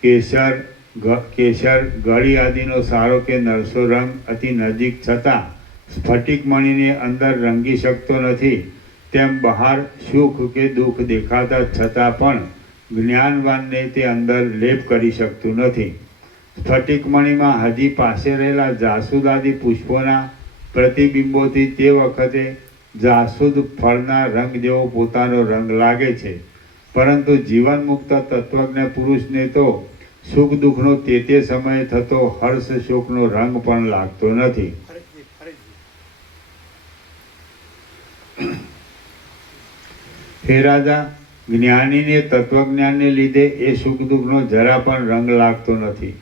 કેસર ગળી આદિનો સારો કે નરસો રંગ અતિ નજીક છતાં સ્ફટિક મણીને અંદર રંગી શકતો નથી, તેમ બહાર સુખ કે દુઃખ દેખાતા છતાં પણ જ્ઞાનવાનને તે અંદર લેપ કરી શકતું નથી. સ્ફટિક મણીમાં હજી પાસે રહેલા જાસૂદ આદિ પુષ્પોના પ્રતિબિંબોથી તે વખતે જાસૂદ ફળના રંગ જેવો પોતાનો રંગ લાગે છે. પરંતુ જીવન મુક્ત તત્વજ્ઞ પુરુષને તો સુખ દુઃખનો તે સમયે થતો હર્ષ શોકનો રંગ પણ લાગતો નથી. હે રાજા, જ્ઞાનીને તત્વજ્ઞાનને લીધે એ સુખ દુઃખનો જરા પણ રંગ લાગતો નથી.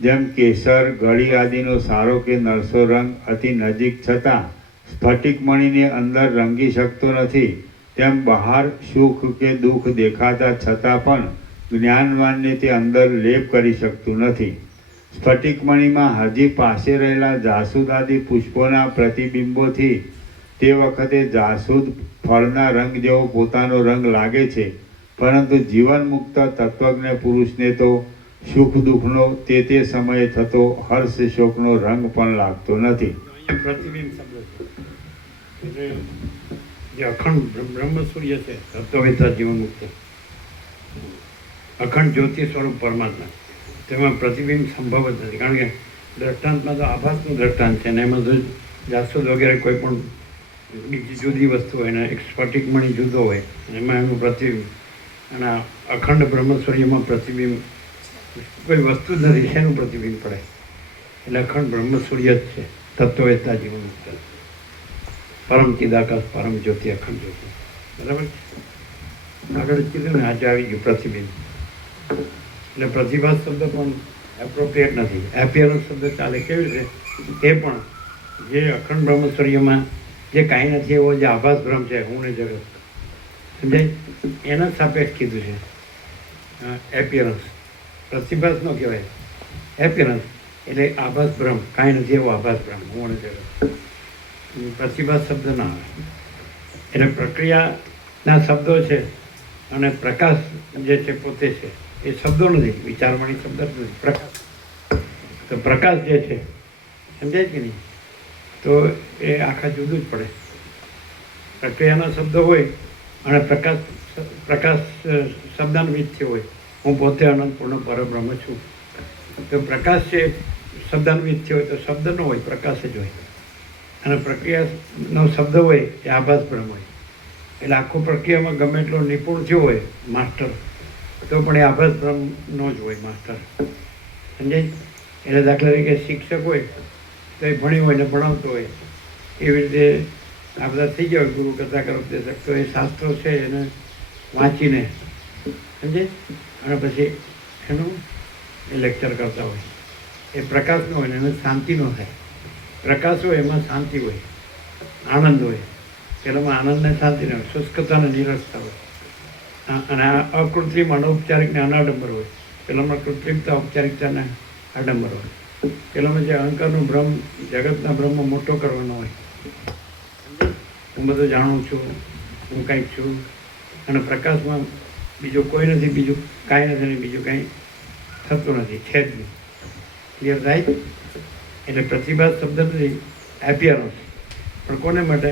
જેમ કેસર ગળી આદિનો સારો કે નરસો રંગ અતિ નજીક છતાં સ્ફટિક મણીને અંદર રંગી શકતો નથી, તેમ બહાર સુખ કે દુઃખ દેખાતા છતાં પણ જ્ઞાનવાનને તે અંદર લેપ કરી શકતું નથી. સ્ફટિક મણીમાં હજી પાસે રહેલા જાસૂદ આદિ પુષ્પોના પ્રતિબિંબોથી તે વખતે જાસૂદ ફળના રંગ જેવો પોતાનો રંગ લાગે છે. પરંતુ જીવન મુક્ત તત્વજ્ઞ પુરુષને તો સુખ દુઃખનો તે સમયે થતો હર્ષ શોકનો રંગ પણ લાગતો નથી. પ્રતિબિંબ શબ્દ છે એટલે જે અખંડ બ્રહ્મ સૂર્ય છે તત્વવેતા જીવન મુક્ત અખંડ જ્યોતિ સ્વરૂપ પરમાત્મા, તેમાં પ્રતિબિંબ સંભવ જ નથી. કારણ કે દ્રષ્ટાંતમાં તો આભાસનું દ્રષ્ટાંત છે અને એમાં જો જાસૂદ વગેરે કોઈ પણ બીજી જુદી વસ્તુ હોય ને એક સ્ફટિક મણી જુદો હોય એમાં એનું પ્રતિબિંબ અને અખંડ બ્રહ્મ સૂર્યમાં પ્રતિબિંબ કોઈ વસ્તુ જ નથી, શેનું પ્રતિબિંબ પડે? એટલે અખંડ બ્રહ્મ સૂર્ય જ છે, તત્વવેતા જીવન ઉત્તર, પરમ ચિદાકાશ, પરમ જ્યોતિ, અખંડ જ્યોતિ. બરાબર છે? આગળ જ કીધું ને, આજે આવી ગયું પ્રતિબિંબ. એટલે પ્રતિભાસ શબ્દ પણ એપ્રોપ્રિએટ નથી. એપિયરન્સ શબ્દ ચાલે. કેવી રીતે? એ પણ જે અખંડ બ્રહ્મ સૂર્યમાં જે કાંઈ નથી એવો જે આભાસ બ્રહ્મ છે, હું ને જગત, સમજાય? એના જ સાપેક્ષ કીધું છે એપિયરન્સ. પ્રતિભાસ ન કહેવાય, એપિયરન્સ એટલે આભાસ બ્રહ્મ, કાંઈ નથી એવો આભાસ બ્રહ્મ, હું ને જગત. પ્રતિભાસ શબ્દ ના આવે. એટલે પ્રક્રિયાના શબ્દો છે અને પ્રકાશ જે છે પોતે છે એ શબ્દો નથી, વિચારવાણી શબ્દ જ નથી, પ્રકાશ. તો પ્રકાશ જે છે, સમજાય કે નહીં? તો એ આખા જુદું જ પડે. પ્રક્રિયાના શબ્દો હોય અને પ્રકાશ શબ્દાન્વિત થયો હોય. હું પોતે અનંત પૂર્ણ પરબ્રહ્મ છું. તો પ્રકાશ છે શબ્દાન્વિત થયો હોય તો શબ્દ ન હોય, પ્રકાશ જ હોય. અને પ્રક્રિયાનો શબ્દ હોય એ આભાસ બ્રહ્મ હોય. એટલે આખું પ્રક્રિયામાં ગમે એટલો નિપુણ થયો હોય માસ્ટર, તો પણ એ આભાસ બ્રહ્મનો જ હોય માસ્ટર, સમજાય? એટલે દાખલા તરીકે શિક્ષક હોય તો એ ભણ્યું હોય ને ભણાવતો હોય, એવી રીતે આ બધા થઈ ગયા હોય ગુરુ કથા કરો ઉપદેશક, તો એ શાસ્ત્રો છે એને વાંચીને, સમજાય? અને પછી એનું એ લેક્ચર કરતા હોય. એ પ્રકાશ ન હોય ને એને શાંતિ ન થાય. પ્રકાશ હોય એમાં શાંતિ હોય, આનંદ હોય. પેલામાં આનંદ ને શાંતિ ન હોય, શુષ્કતા ને નીરસતા હોય. અને આ અકૃત્રિમ અનૌપચારિક ને અનાડંબર હોય. પેલામાં કૃત્રિમતા, ઔપચારિકતા ને આડંબર હોય. પેલામાં જે અહંકારનું ભ્રમ, જગતના બ્રહ્મ મોટો કરવાનો હોય, હું બધું જાણું છું, હું કાંઈક છું. અને પ્રકાશમાં બીજું કોઈ નથી, બીજું કાંઈ નથી, બીજું કાંઈ થતું નથી, છે જ નહીં. ક્લિયર થાય? એટલે પ્રતિભાસ શબ્દ નથી, એપિયરન્સ. પણ કોને માટે?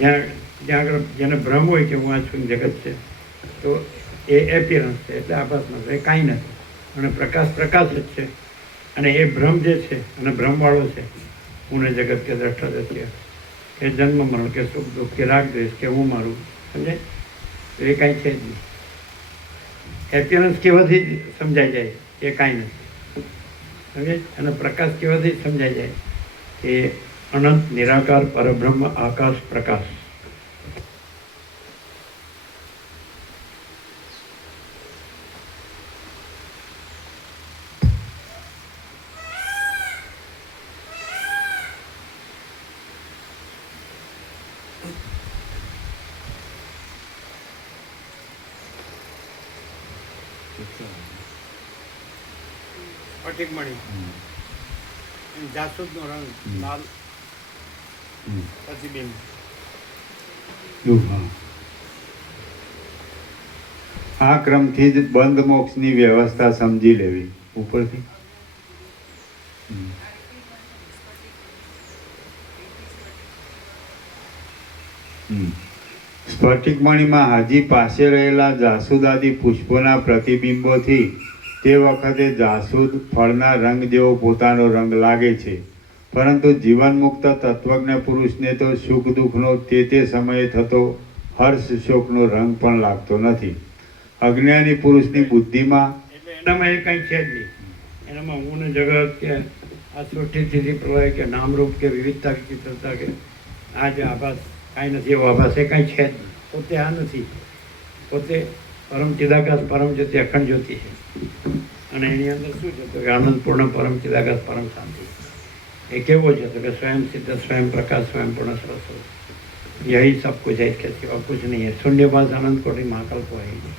જ્યાં આગળ જેને ભ્રમ હોય કે હું આ છું, જગત છે, તો એ એપિયરન્સ છે, એટલે આભાસ નથી, એ કાંઈ નથી. અને પ્રકાશ પ્રકાશ જ છે. અને એ ભ્રમ જે છે અને ભ્રમવાળો છે, હું ને જગત કે દ્રષ્ટા દ્રશ્ય કે જન્મ મરણ કે સુખ દુઃખ કે રાગ દ્વેષ કે હું મારું, સમજાય? તો એ કાંઈ છે જ નહીં. એપિયરન્સ કહેવાથી જ સમજાઈ જાય એ કાંઈ નથી, સમજાય? અને પ્રકાશ કહેવાથી જ સમજાઈ જાય કે અનંત નિરાકાર પરબ્રહ્મ આકાશ પ્રકાશ. સ્ફટિકમણી, જાસૂદનો રંગ, લાલ પ્રતિબિંબ. આ ક્રમથી જ બંધ મોક્ષની વ્યવસ્થા સમજી લેવી. ઉપરથી સ્ફટિકમણીમાં હાજી પાસે રહેલા જાસૂદાદી પુષ્પોના પ્રતિબિંબોથી તે વખતે જાસૂદ ફળના રંગ જેવો પોતાનો રંગ લાગે છે. પરંતુ જીવનમુક્ત તત્વજ્ઞ પુરુષને તો સુખ દુઃખનો તે સમયે થતો હર્ષ શોકનો રંગ પણ લાગતો નથી. અજ્ઞાની પુરુષની બુદ્ધિમાં એટલે એનામાં એ કાંઈ છે જ નહીં. એનામાં હું ને જગત કે આ સૃષ્ટિ સ્થિતિ પ્રલય કે નામરૂપ કે વિવિધતા વિચિત્રતા કે આ જે આભાસ, કાંઈ નથી એવો આભાસ, એ કાંઈ છે જ નહીં. પોતે આ નથી, પોતે પરમ ચિદાકાશ, પરમ જ્યોતિ, અખંડ જ્યોતિ છે. અને એની અંદર શું છે? તો કે આનંદ પૂર્ણ પરમ ચિદાકાશ, પરમ શાંતિ. એ કેવો છે? તો કે સ્વયં સિદ્ધ, સ્વયં પ્રકાશ, સ્વયં પૂર્ણ સરસ્વતી. यही सब कुछ है, इसके सिवा कुछ नहीं है. शून्यवाद आनंद कोटि महाकल्प है ही नहीं.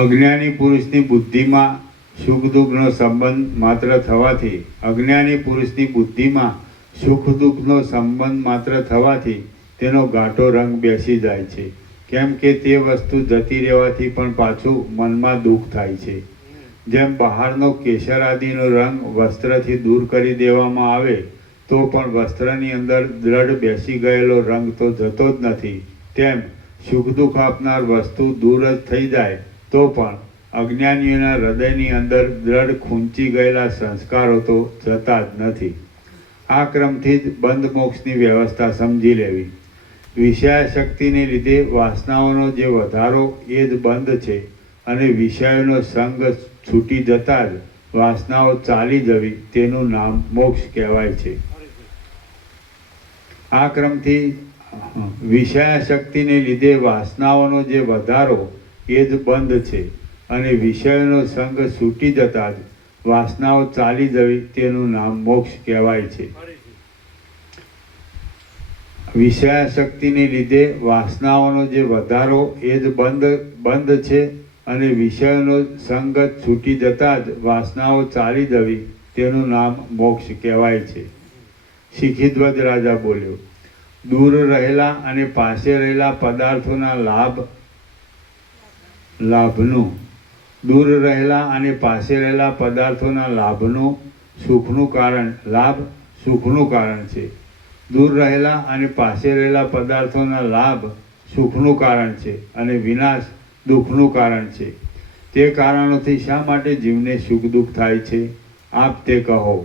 અજ્ઞાની પુરુષની બુદ્ધિમાં સુખ દુઃખનો સંબંધ માત્ર થવાથી તેનો ઘાટો રંગ બેસી જાય છે. કેમ કે તે વસ્તુ જતી રહેવાથી પણ પાછું મનમાં દુઃખ થાય છે. જેમ બહારનો કેસર આદિનો રંગ વસ્ત્રથી દૂર કરી દેવામાં આવે તો પણ વસ્ત્રની અંદર દ્રઢ બેસી ગયેલો રંગ તો જતો જ નથી, તેમ સુખ દુઃખ આપનાર વસ્તુ દૂર જ થઈ જાય તો પણ અજ્ઞાનીઓના હૃદયની અંદર દ્રઢ ખૂંચી ગયેલા સંસ્કારો તો જતા જ નથી. આ ક્રમથી જ બંધ મોક્ષની વ્યવસ્થા સમજી લેવી. વિષયાશક્તિને લીધે વાસનાઓનો જે વધારો એ જ બંધ છે અને વિષયોનો સંગ છૂટી જતાં જ વાસનાઓ ચાલી જવી તેનું નામ મોક્ષ કહેવાય છે. આ ક્રમથી વિષયાશક્તિને લીધે વાસનાઓનો જે વધારો એ જ બંધ છે અને વિષયોનો સંગ છૂટી જતાં જ વાસનાઓ ચાલી જવી તેનું નામ મોક્ષ કહેવાય છે. વિષયાશક્તિને લીધે વાસનાઓનો જે વધારો એ જ બંધ છે અને વિષયોનો સંગ છૂટી જતાં જ વાસનાઓ ચાલી જવી તેનું નામ મોક્ષ કહેવાય છે. શિખીધ્વજ રાજા બોલ્યો, દૂર રહેલા અને પાસે રહેલા પદાર્થોના લાભનું દૂર રહેલા અને પાસે રહેલા પદાર્થોના લાભનું સુખનું કારણ છે. દૂર રહેલા અને પાસે રહેલા પદાર્થોના લાભ સુખનું કારણ છે અને વિનાશ દુઃખનું કારણ છે. તે કારણોથી શા માટે જીવને સુખ દુઃખ થાય છે? આપ તે કહો.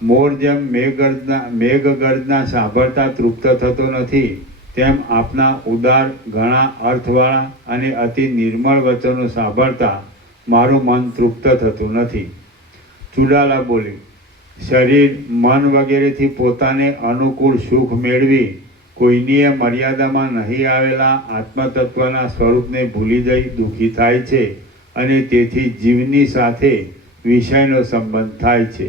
મોર જેમ મેઘગર્જના સાંભળતા તૃપ્ત થતો નથી, તેમ આપના ઉદાર ઘણા અર્થવાળા અને અતિ નિર્મળ વચનો સાંભળતા મારું મન તૃપ્ત થતું નથી. ચુડાલા બોલી, શરીર મન વગેરેથી પોતાને અનુકૂળ સુખ મેળવી કોઈનીય મર્યાદામાં નહીં આવેલા આત્મતત્વના સ્વરૂપને ભૂલી જઈ દુઃખી થાય છે અને તેથી જીવની સાથે વિષયનો સંબંધ થાય છે.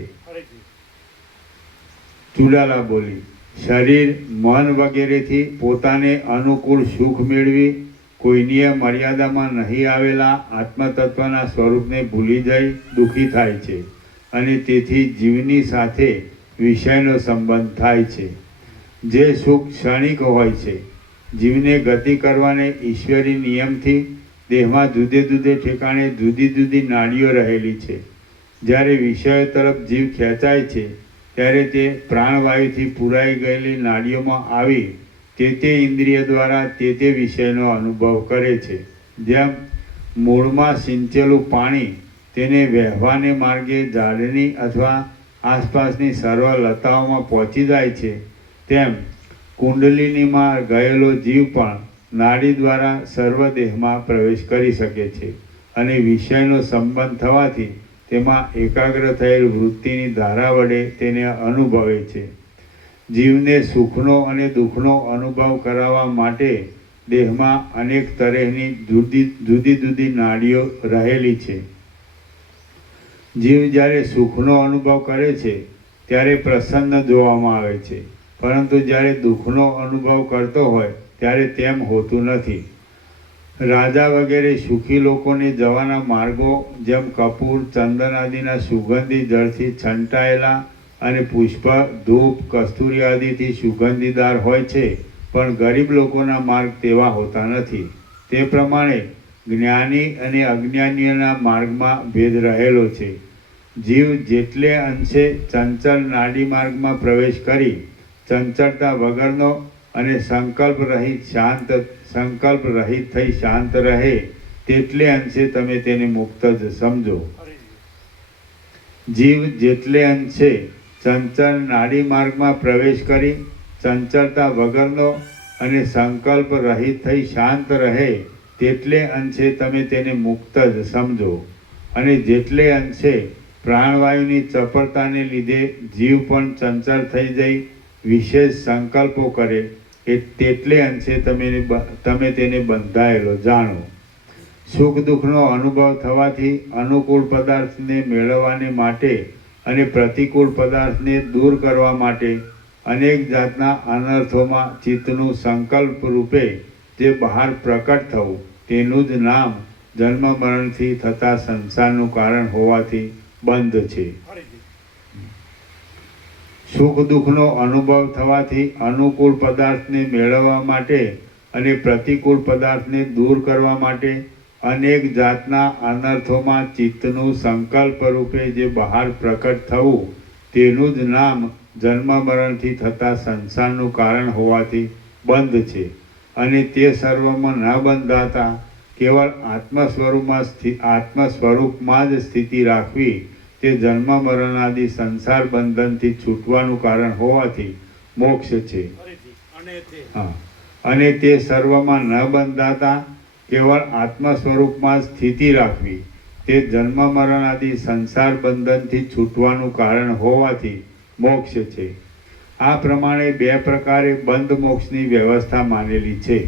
ચુડાલા બોલી, શરીર મન વગેરેથી પોતાને અનુકૂળ સુખ મેળવી કોઈનીય મર્યાદામાં નહીં આવેલા આત્મતત્વના સ્વરૂપને ભૂલી જઈ દુઃખી થાય છે અને તેથી જીવની સાથે વિષયનો સંબંધ થાય છે. જે સુખ ક્ષણિક હોય છે, જીવને ગતિ કરવાને ઈશ્વરી નિયમથી દેહમાં જુદે જુદે ઠેકાણે જુદી જુદી નાડીઓ રહેલી છે. જ્યારે વિષયો તરફ જીવ ખેંચાય છે ત્યારે તે પ્રાણવાયુથી પૂરાઈ ગયેલી નાડીઓમાં આવી તે ઇન્દ્રિય દ્વારા તે વિષયનો અનુભવ કરે છે. જેમ મૂળમાં સિંચેલું પાણી તેને વહેવાને માર્ગે ઝાડની અથવા આસપાસની સર્વ લતાઓમાં પહોંચી જાય છે, તેમ કુંડલિનીમાં ગયેલો જીવ પણ નાડી દ્વારા સર્વ દેહમાં પ્રવેશ કરી શકે છે અને વિષયનો સંબંધ થવાથી તેમાં એકાગ્ર થયેલ વૃત્તિની ધારા વડે તેને અનુભવે છે. જીવને સુખનો અને દુઃખનો અનુભવ કરાવવા માટે દેહમાં અનેક તરહની જુદી જુદી નાડીઓ રહેલી છે. જીવ જ્યારે સુખનો અનુભવ કરે છે ત્યારે પ્રસન્ન જોવામાં આવે છે, પરંતુ જ્યારે દુઃખનો અનુભવ કરતો હોય ત્યારે તેમ હોતું નથી. રાજા વગેરે સુખી લોકોને જવાના માર્ગો જેમ કપૂર, ચંદન આદિના સુગંધી જળથી છંટાયેલા અને પુષ્પ, ધૂપ, કસ્તુરી આદિથી સુગંધીદાર હોય છે, પણ ગરીબ લોકોના માર્ગ તેવા હોતા નથી. તે પ્રમાણે જ્ઞાની અને અજ્ઞાનીઓના માર્ગમાં ભેદ રહેલો છે. જીવ જેટલે અંશે ચંચળ નાડી માર્ગમાં પ્રવેશ કરી ચંચળતા વગરનો અને સંકલ્પ રહિત થઈ શાંત રહે તેટલે અંશે તમે તેને મુક્ત જ સમજો. જીવ જેટલે અંશે ચંચળ નાડી માર્ગમાં પ્રવેશ કરી ચંચળતા વગરનો અને સંકલ્પ રહિત થઈ શાંત રહે તેટલે અંશે તમે તેને મુક્ત જ સમજો. અને જેટલે અંશે પ્રાણવાયુની ચપળતાને લીધે જીવ પણ ચંચળ થઈ જઈ વિશેષ સંકલ્પો કરે તેટલે અંશે તમે તેને બંધાયેલો જાણો. સુખ દુઃખનો અનુભવ થવાથી અનુકૂળ પદાર્થને મેળવવાને માટે અને પ્રતિકૂળ પદાર્થને દૂર કરવા માટે અનેક જાતના અનર્થોમાં ચિત્તનું સંકલ્પ રૂપે જે બહાર પ્રકટ થવું તેનું જ નામ જન્મ મરણથી થતા સંસારનું કારણ હોવાથી બંધ છે. સુખ દુઃખનો અનુભવ થવાથી અનુકૂળ પદાર્થને મેળવવા માટે અને પ્રતિકૂળ પદાર્થને દૂર કરવા માટે અનેક જાતના અનર્થોમાં ચિત્તનું સંકલ્પ રૂપે જે બહાર પ્રકટ થવું તેનું જ નામ જન્મ મરણથી થતા સંસારનું કારણ હોવાથી બંધ છે. અને તે સર્વમાં ન બંધાતા કેવળ આત્મ સ્વરૂપમાં જ સ્થિતિ રાખવી તે જન્મ મરણ આદિ સંસાર બંધનથી છૂટવાનું કારણ હોવાથી મોક્ષ છે. ફરીથી અને તે હા, અને તે સર્વમાં ન બંધાતા કેવળ આત્મ સ્વરૂપમાં સ્થિતિ રાખવી તે જન્મ મરણ આદિ સંસાર બંધનથી છૂટવાનું કારણ હોવાથી મોક્ષ છે. આ પ્રમાણે બે પ્રકારે બંધ મોક્ષની વ્યવસ્થા માનેલી છે.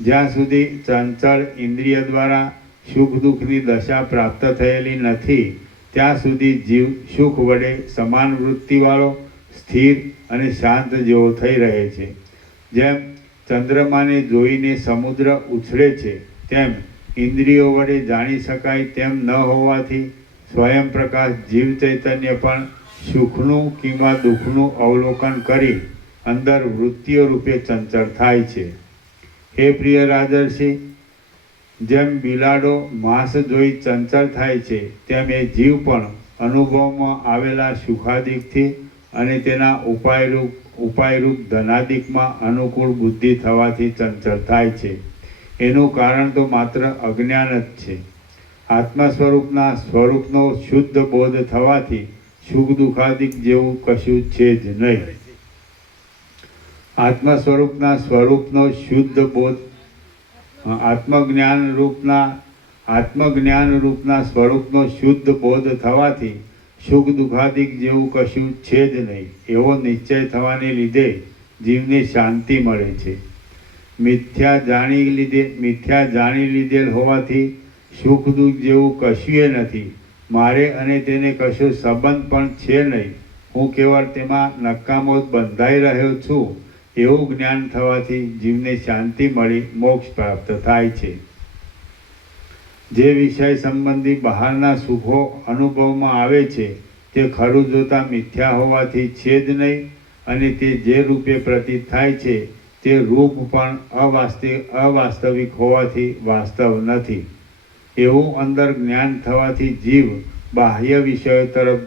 જ્યાં સુધી ચંચળ ઇન્દ્રિય દ્વારા સુખ દુઃખની દશા પ્રાપ્ત થયેલી નથી ત્યાં સુધી જીવ સુખ વડે સમાન વૃત્તિવાળો સ્થિર અને શાંત જેવો થઈ રહે છે. જેમ ચંદ્રમાને જોઈને સમુદ્ર ઉછળે છે તેમ ઇન્દ્રિયો વડે જાણી શકાય તેમ ન હોવાથી સ્વયં પ્રકાશ જીવ ચૈતન્ય પણ સુખનું કિંવા દુઃખનું અવલોકન કરી અંદર વૃત્તિઓ રૂપે ચંચળ થાય છે. હે પ્રિય રાજર્ષિ, જેમ બિલાડો માંસ જોઈ ચંચળ થાય છે તેમ એ જીવ પણ અનુભવમાં આવેલા સુખાદિકથી અને તેના ઉપાયરૂપ ધનાદિકમાં અનુકૂળ બુદ્ધિ થવાથી ચંચળ થાય છે. એનું કારણ તો માત્ર અજ્ઞાન જ છે. આત્મ સ્વરૂપનો શુદ્ધ બોધ થવાથી સુખ દુઃખાદિક જેવું કશું છે જ નહીં. સ્વરૂપનો શુદ્ધ બોધ આત્મજ્ઞાન રૂપના સ્વરૂપનો શુદ્ધ બોધ થવાથી સુખ દુઃખાદિક જેવું કશું છે જ નહીં એવો નિશ્ચય થવાને લીધે જીવને શાંતિ મળે છે. મિથ્યા જાણી લીધેલ હોવાથી સુખ દુઃખ જેવું કશું નથી. મારે અને તેને કશો સંબંધ પણ છે નહીં. હું કેવળ તેમાં નકામો જ બંધાઈ રહ્યો છું એવું જ્ઞાન થવાથી જીવને શાંતિ મળી મોક્ષ પ્રાપ્ત થાય છે. જે વિષય સંબંધી બહારના સુખો અનુભવમાં આવે છે તે ખરું જોતા મિથ્યા હોવાથી છે જ નહીં અને તે જે રૂપે પ્રતીત થાય છે તે રૂપ પણ અવાસ્તવિક હોવાથી વાસ્તવ નથી. એવું અંદર જ્ઞાન થવાથી જીવ બાહ્ય વિષયો તરફ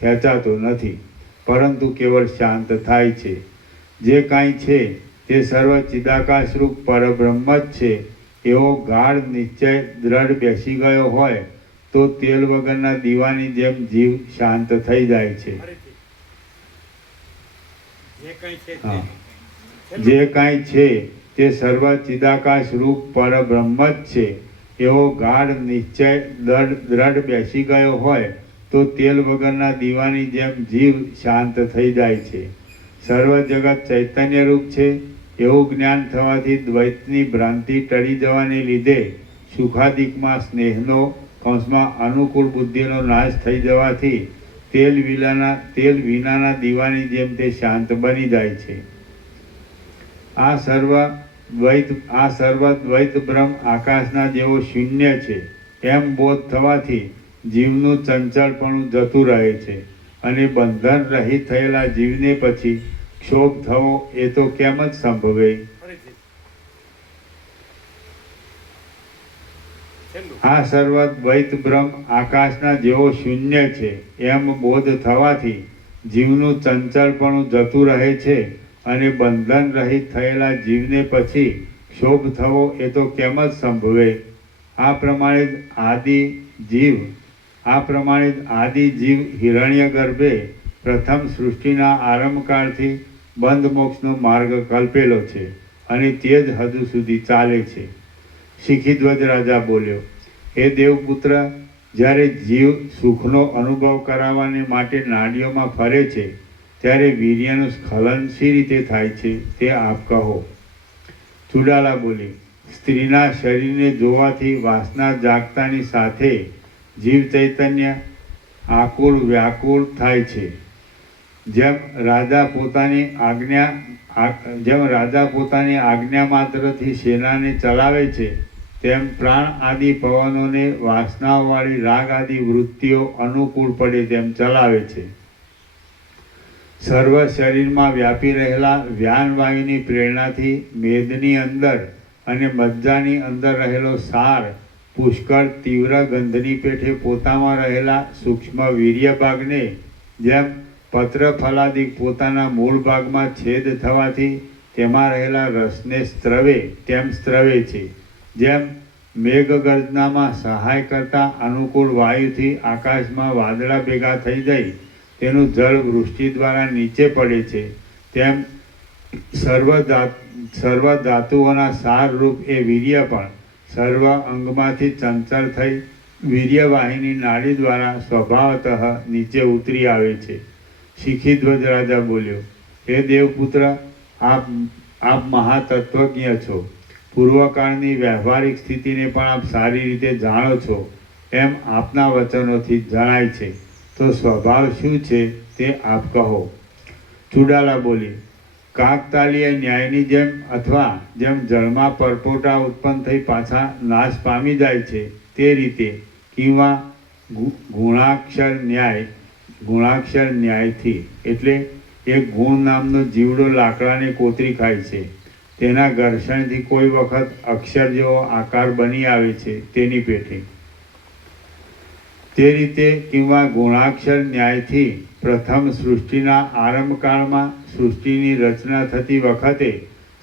ખેંચાતો નથી પરંતુ કેવળ શાંત થાય છે. જે કાંઈ છે તે સર્વ ચિદાકાશરૂપ પરબ્રહ્મ જ છે એવો ગાઢ નિશ્ચય દ્રઢ બેસી ગયો હોય તો તેલ વગરના દીવાની જેમ જીવ શાંત થઈ જાય છે. ફરીથી જે કંઈ છે હા. તે જે કાંઈ છે તે સર્વ ચિદાકાશ રૂપ પરબ્રહ્મ જ છે એવો ગાઢ નિશ્ચય દ્રઢ બેસી ગયો હોય તો તેલ વગરના દીવાની જેમ જીવ શાંત થઈ જાય છે. સર્વ જગત ચૈતન્ય રૂપ છે એવું જ્ઞાન થવાથી દ્વૈતની ભ્રાંતિ ટળી જવાને લીધે સુખાદિકમાં સ્નેહનો અનુકૂળ બુદ્ધિનો નાશ થઈ જવાથી તેલ વિનાના દીવાની જેમ તે શાંત બની જાય છે. આ સર્વ દ્વૈત બ્રહ્મ આકાશના જેવો શૂન્ય છે એમ બોધ થવાથી જીવનું ચંચળપણું જતું રહે છે અને બંધન રહિત થયેલા જીવને પછી ક્ષોભ થવો એ તો કેમ જ સંભવે. ફરીથી છેલ્લું આ સર્વ દ્વૈત બ્રહ્મ આકાશના જેવો શૂન્ય છે એમ બોધ થવાથી જીવનું ચંચળપણું જતું રહે છે અને બંધન રહિત થયેલા જીવને પછી ક્ષોભ થવો એ તો કેમ જ સંભવે. આ પ્રમાણે જ આદિ જીવ હિરણ્ય ગર્ભે પ્રથમ સૃષ્ટિના આરંભકાળથી બંધ મોક્ષનો માર્ગ કલ્પેલો છે અને તે જ હદ સુધી ચાલે છે. શિખીધ્વજ રાજા બોલ્યો, હે દેવપુત્ર, જ્યારે જીવ સુખનો અનુભવ કરાવવાને માટે નાડીઓમાં ફરે છે ત્યારે વીર્યનું સ્ખલન શી રીતે થાય છે તે આપ કહો. ચુડાલા બોલી, સ્ત્રીના શરીરને જોવાથી વાસના જાગતાની સાથે જીવ ચૈતન્ય આકુળ વ્યાકુળ થાય છે. જેમ રાજા પોતાની આજ્ઞા માત્રથી સેનાને ચલાવે છે તેમ પ્રાણ આદિ પવનોને વાસનાઓવાળી રાગ આદિ વૃત્તિઓ અનુકૂળ પડે તેમ ચલાવે છે. સર્વ શરીરમાં વ્યાપી રહેલા વ્યાનવાયુની પ્રેરણાથી મેદની અંદર અને મજ્જાની અંદર રહેલો સાર પુષ્કળ તીવ્ર ગંધની પેઠે પોતામાં રહેલા સૂક્ષ્મ વીર્ય ભાગને જેમ પત્ર ફલાદિક પોતાના મૂળ ભાગમાં છેદ થવાથી તેમાં રહેલા રસને સ્ત્રવે તેમ સ્ત્રવે છે. જેમ મેઘગર્જનામાં સહાય કરતા અનુકૂળ વાયુથી આકાશમાં વાદળા ભેગા થઈ જઈ તેનું જળ વૃષ્ટિ દ્વારા નીચે પડે છે, તેમ સર્વ ધાતુઓના સારરૂપ એ વીર્ય પણ સર્વ અંગમાંથી ચંચળ થઈ વીર્યવાહિની નાડી દ્વારા સ્વભાવતઃ નીચે ઉતરી આવે છે. શિખીધ્વજ રાજા બોલ્યો, હે દેવપુત્ર, આપ મહાતત્વજ્ઞ છો. પૂર્વકાળની વ્યવહારિક સ્થિતિને પણ આપ સારી રીતે જાણો છો એમ આપના વચનોથી જણાય છે. તો સ્વભાવ શું છે તે આપ કહો. ચુડાલા બોલી, કાકતાલીય ન્યાયની જેમ અથવા જેમ જળમાં પરપોટા ઉત્પન્ન થઈ પાછા નાશ પામી જાય છે તે રીતે કિંવા ગુણાક્ષર ન્યાયથી, એટલે એક ગુણ નામનો જીવડો લાકડાને કોતરી ખાય છે, તેના ઘર્ષણથી કોઈ વખત અક્ષર જેવો આકાર બની આવે છે તેની પેઠે. તે રીતે કિંવા ગુણાક્ષર ન્યાયથી પ્રથમ સૃષ્ટિના આરંભકાળમાં સૃષ્ટિની રચના થતી વખતે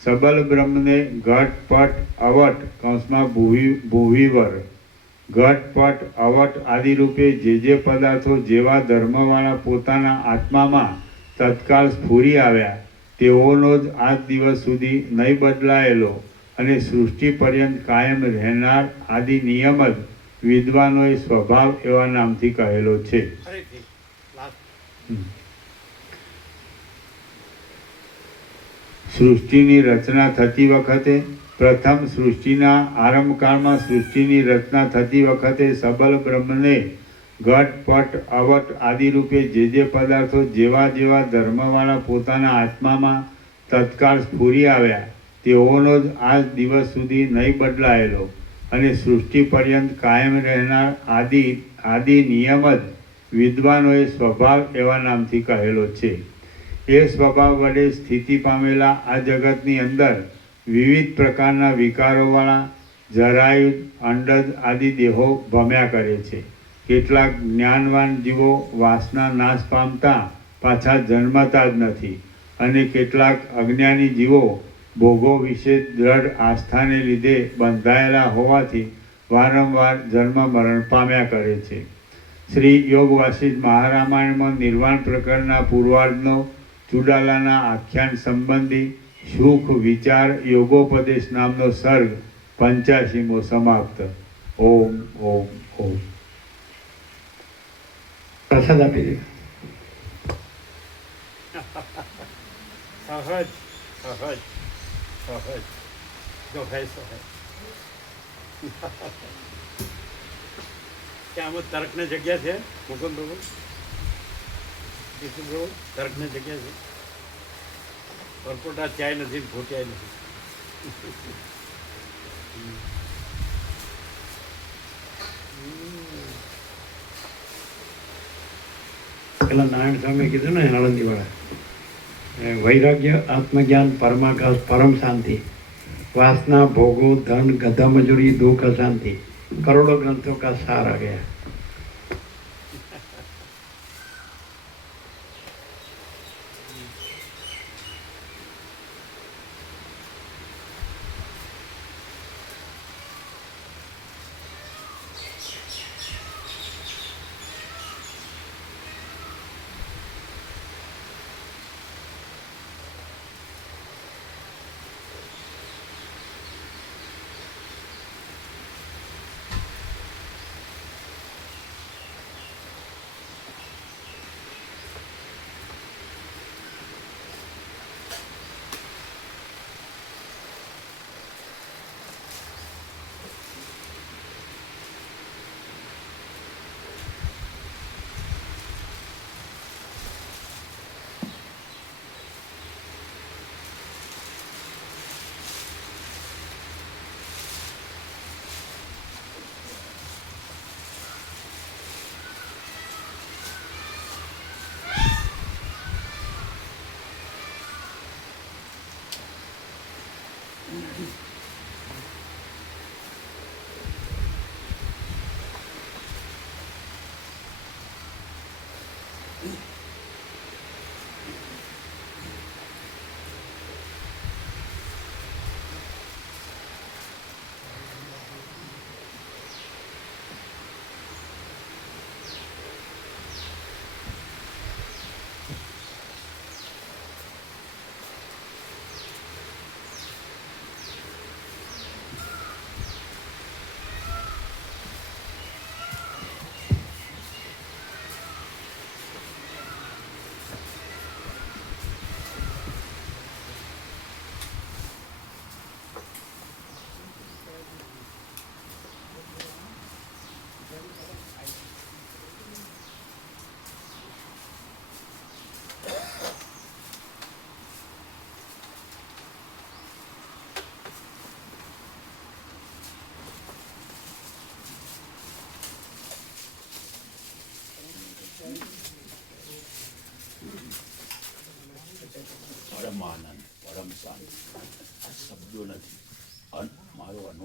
સબલ બ્રહ્મને ઘટ પટ અવટ કૌંસમાં ભુવિવર ઘટ પટ અવટ આદિ રૂપે જે પદાર્થો જેવા ધર્મવાળા પોતાના આત્મામાં તત્કાળ સ્ફુરી આવ્યા તેઓનો જ આજ દિવસ સુધી નહીં બદલાયેલો અને સૃષ્ટિ પર્યંત કાયમ રહેનાર આદિ નિયમ જ વિદ્વાનોએ સ્વભાવ એવા નામથી કહેલો છે. સૃષ્ટિની રચના થતી વખતે પ્રથમ સૃષ્ટિના આરંભકાળમાં સૃષ્ટિની રચના થતી વખતે સબલ બ્રહ્મને ઘટ પટ અવટ આદિ રૂપે જે પદાર્થો જેવા ધર્મવાળા પોતાના આત્મામાં તત્કાળ સ્ફુરી આવ્યા તેઓનો જ આજ દિવસ સુધી નહીં બદલાયેલો અને સૃષ્ટિ પર્યંત કાયમ રહેનાર આદિ નિયમ જ વિદ્વાનોએ સ્વભાવ એવા નામથી કહેલો છે. એ સ્વભાવ વડે સ્થિતિ પામેલા આ જગતની અંદર વિવિધ પ્રકારના વિકારોવાળા જરાયુજ અંડજ આદિ દેહો ભમ્યા કરે છે. કેટલાક જ્ઞાનવાન જીવો વાસના નાશ પામતા પાછા જન્મતા જ નથી અને કેટલાક અજ્ઞાની જીવો ભોગો વિશે દ્રઢ આસ્થાને લીધે બંધાયેલા હોવાથી વારંવાર જન્મ મરણ પામ્યા કરે છે. શ્રી યોગ વાસિષ્ઠ મહારામાયણમાં નિર્વાણ પ્રકરણના પૂર્વાર્ધનો ચુડાલાના આખ્યાન સંબંધી સુખ વિચાર યોગોપદેશ નામનો સર્ગ 85મો સમાપ્ત. ઓમ ઓમ ઓમ. પ્રસાદ આપી દે. સહજ સહજ સહજ જો ભાઈ સહજ કે આમાં તર્કની જગ્યા છે. મુકુંદ પ્રભુ, કિશન પ્રભુ, તર્કની જગ્યા છે. પરપોટા ચાય નથી, ખોટ્યાય નથી. પેલા નારાયણ સ્વામી કીધું ને આણંદી વાળા, वैराग्य आत्मज्ञान परमाकाश परम शांति वासना भोगो धन गधा मजूरी दुख अशांति करोड़ों ग्रंथों का सार आ गया.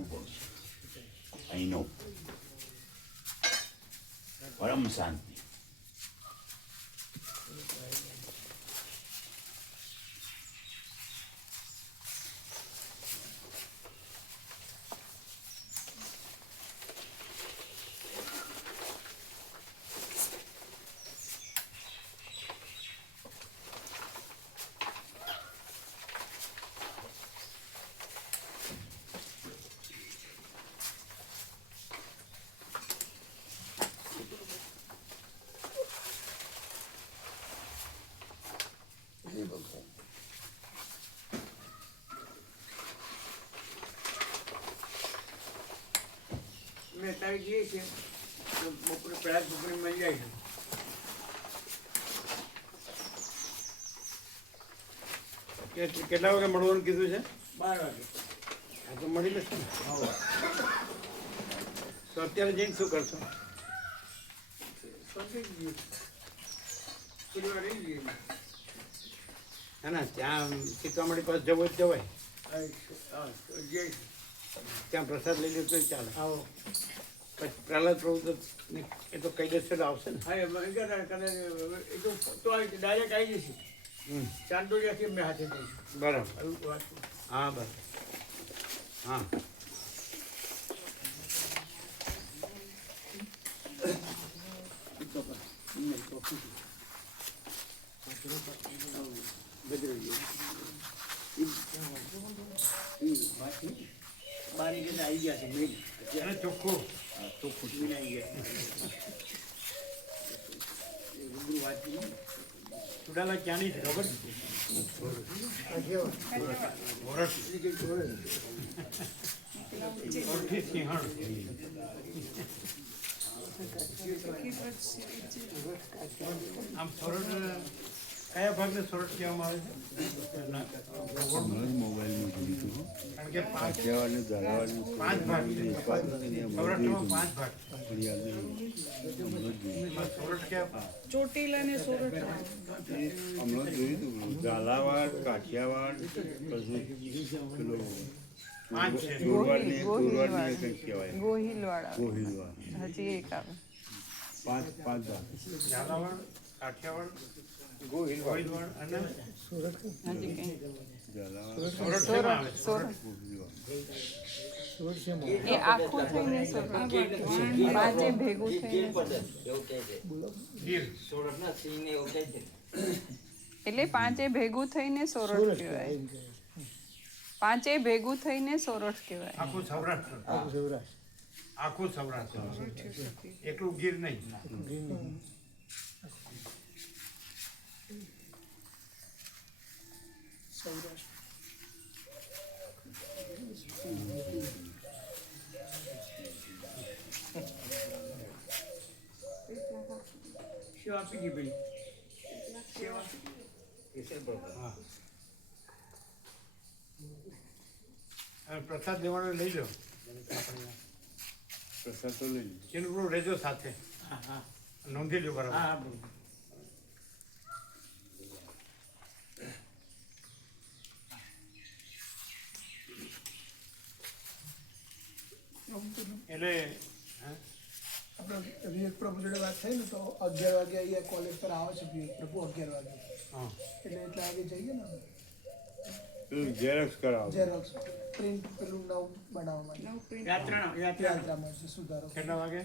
અનુભવ છે અહીંનો પરમ શાંતિ. અમે અત્યારે જઈએ છીએ તો બપોરે પહેલા બપોરે મળી જાય છે. કેટલા વાગે મળવાનું કીધું છે? 12 વાગે. હા તો મળી લેશે ને. તો અત્યારે જઈને શું કરશો? હા ના ત્યાં સીતામઢી પાસે જવું જ જવાય. ત્યાં પ્રસાદ લઈ લે તો ચાલે. આવો પછી પ્રહલાદ પ્રભુ એ તો કઈ દેશે તો આવશે ને. હા એ તો ડાયરેક્ટ આવી જશે. ચાંદોડિયાથી અમે હાથે જઈશું. બરાબર. હા બરાબર. હા બારી જઈને આવી ગયા છે મેન. ચોખ્ખું ચોખ્ખું મેન આવી ગયા. રૂબરૂ વાંચી ચુડાલા ક્યાંની છે ખબર? આમ સોરઠ કયા ભાગને સોરઠ કહેવામાં આવે છે? મોબાઈલમાં જોયું હતું. કારણ કે પાંચ કાઠિયાવાડનું ભાગ છે. સૌરાષ્ટ્રમાં 5 ભાગ. એમાં સોરઠ ક્યાં? ચોટીલા ને સોરઠ. હમણાં જોયું હતું. ઝાલાવાડ, કાઠિયાવાડ, પછી પેલો પાંચ છે. ચોરવાડની કંઈક કહેવાય. ગોહિલવાડા ગોહિલવાડ. હજી એક આવે. પાંચ ભાગ. ઝાલાવાડ, કાઠિયાવાડ, ગોહિલવાડ અને હજી કઈ ઝાલાવાડ, સોરઠ શેમાં આવે? સોરઠ ગોહિલવાડ. એ આખું થઈને સોરઠ. પાંચે ભેગું થઈને ગીર. એટલે પાંચે ભેગું થઈને સોરઠ કહેવાય. પાંચે ભેગું થઈને સોરઠ કહેવાય. આખું સૌરાષ્ટ્ર. આખું સૌરાષ્ટ્ર. એટલું ગીર નહીં. સેવા આપી દી ભાઈ. સેવા હા. હવે પ્રસાદ લેવાનો લઈ લો. પ્રસાદ તો લઈ લીધો. ચીનપુર રહેજો સાથે. નોંધી લો બરાબર. એટલે હા? આપણે વિવેક પ્રભુ જોડે વાત થઈ ને તો 11 વાગે અહીંયા કોલેજ પર આવે છે વિવેક પ્રભુ 11 વાગે હા. એટલે એટલા વાગે જઈએ ને અમે પેલું ઝેરોક્સ કરાવો. ઝેરોક્સ પ્રિન્ટ પેલું નવું બનાવવા માટે યાત્રા મળશે સુધારો કેટલા વાગે?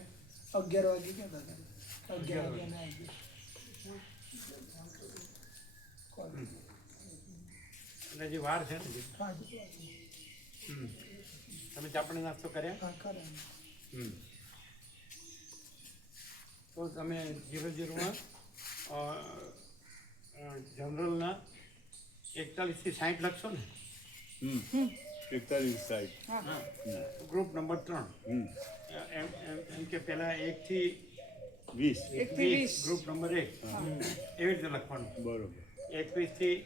11 વાગે કહેતા હતા 11 વાગે અમે આવી ગયા કોલેજ. એટલે હજી વાર છે ને હજી. હા હમ. તમે ચાપણી નાસ્તો કર્યા? હા ખરા હમ. તો તમે 00માં જનરલના 41 થી 60 લખશો ને? 41 સાઈડ. Group number 3. હમ. એમ એમ એમ કે પહેલા 1 થી 20. 20 ગ્રુપ નંબર 1 એવી રીતે લખવાનું. બરોબર. 21 થી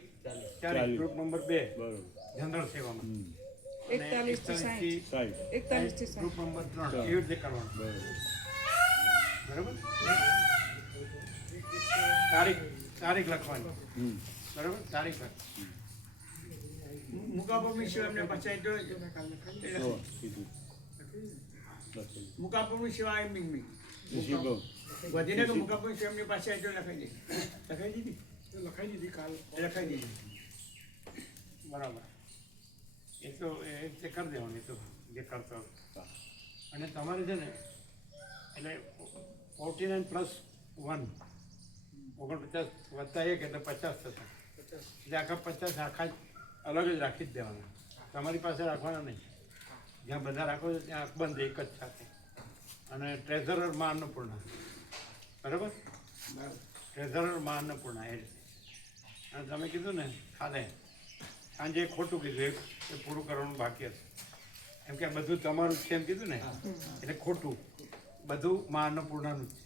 40 ગ્રુપ નંબર 2 બરોબર. જનરલ સેવામાં. હમ. 41 થી 60. સાઈડ. 41 થી 60. ગ્રુપ નંબર 3 એવી રીતે કરવાનું. બરોબર. બરાબર? તારીખ લખવાની. હમ. બરાબર? તારીખ લખ. મુકાબો વિશે એમને પચાવી દો. કીધું. મુકાપુરની સેવા એમ બી વધીને કે મુકાપુરની સેવા એમની પાસે આવી લખાઈ દીધી લખાઈ દીધી કાલ લખાઈ દીધી બરાબર. એ તો એ રીતે કરી દેવાનું, એ તો જે કરતો અને તમારે છે ને એટલે 49 + 1 49 + 1 એટલે 50 થશે. એટલે આખા 50 આખા અલગ જ રાખી જ દેવાના, તમારી પાસે રાખવાના નહીં. જ્યાં બધા રાખો છો ત્યાં અકબંધ એક જ સાથે. અને ટ્રેઝરર માં અન્નપૂર્ણા, બરાબર? ટ્રેઝરર માં અન્નપૂર્ણા એ રીતે. અને તમે કીધું ને કાલે સાંજે ખોટું કીધું, એ પૂરું કરવાનું બાકી હતું. એમ કે બધું તમારું જ છે એમ કીધું ને, એટલે ખોટું. બધું માં અન્નપૂર્ણાનું જ છે.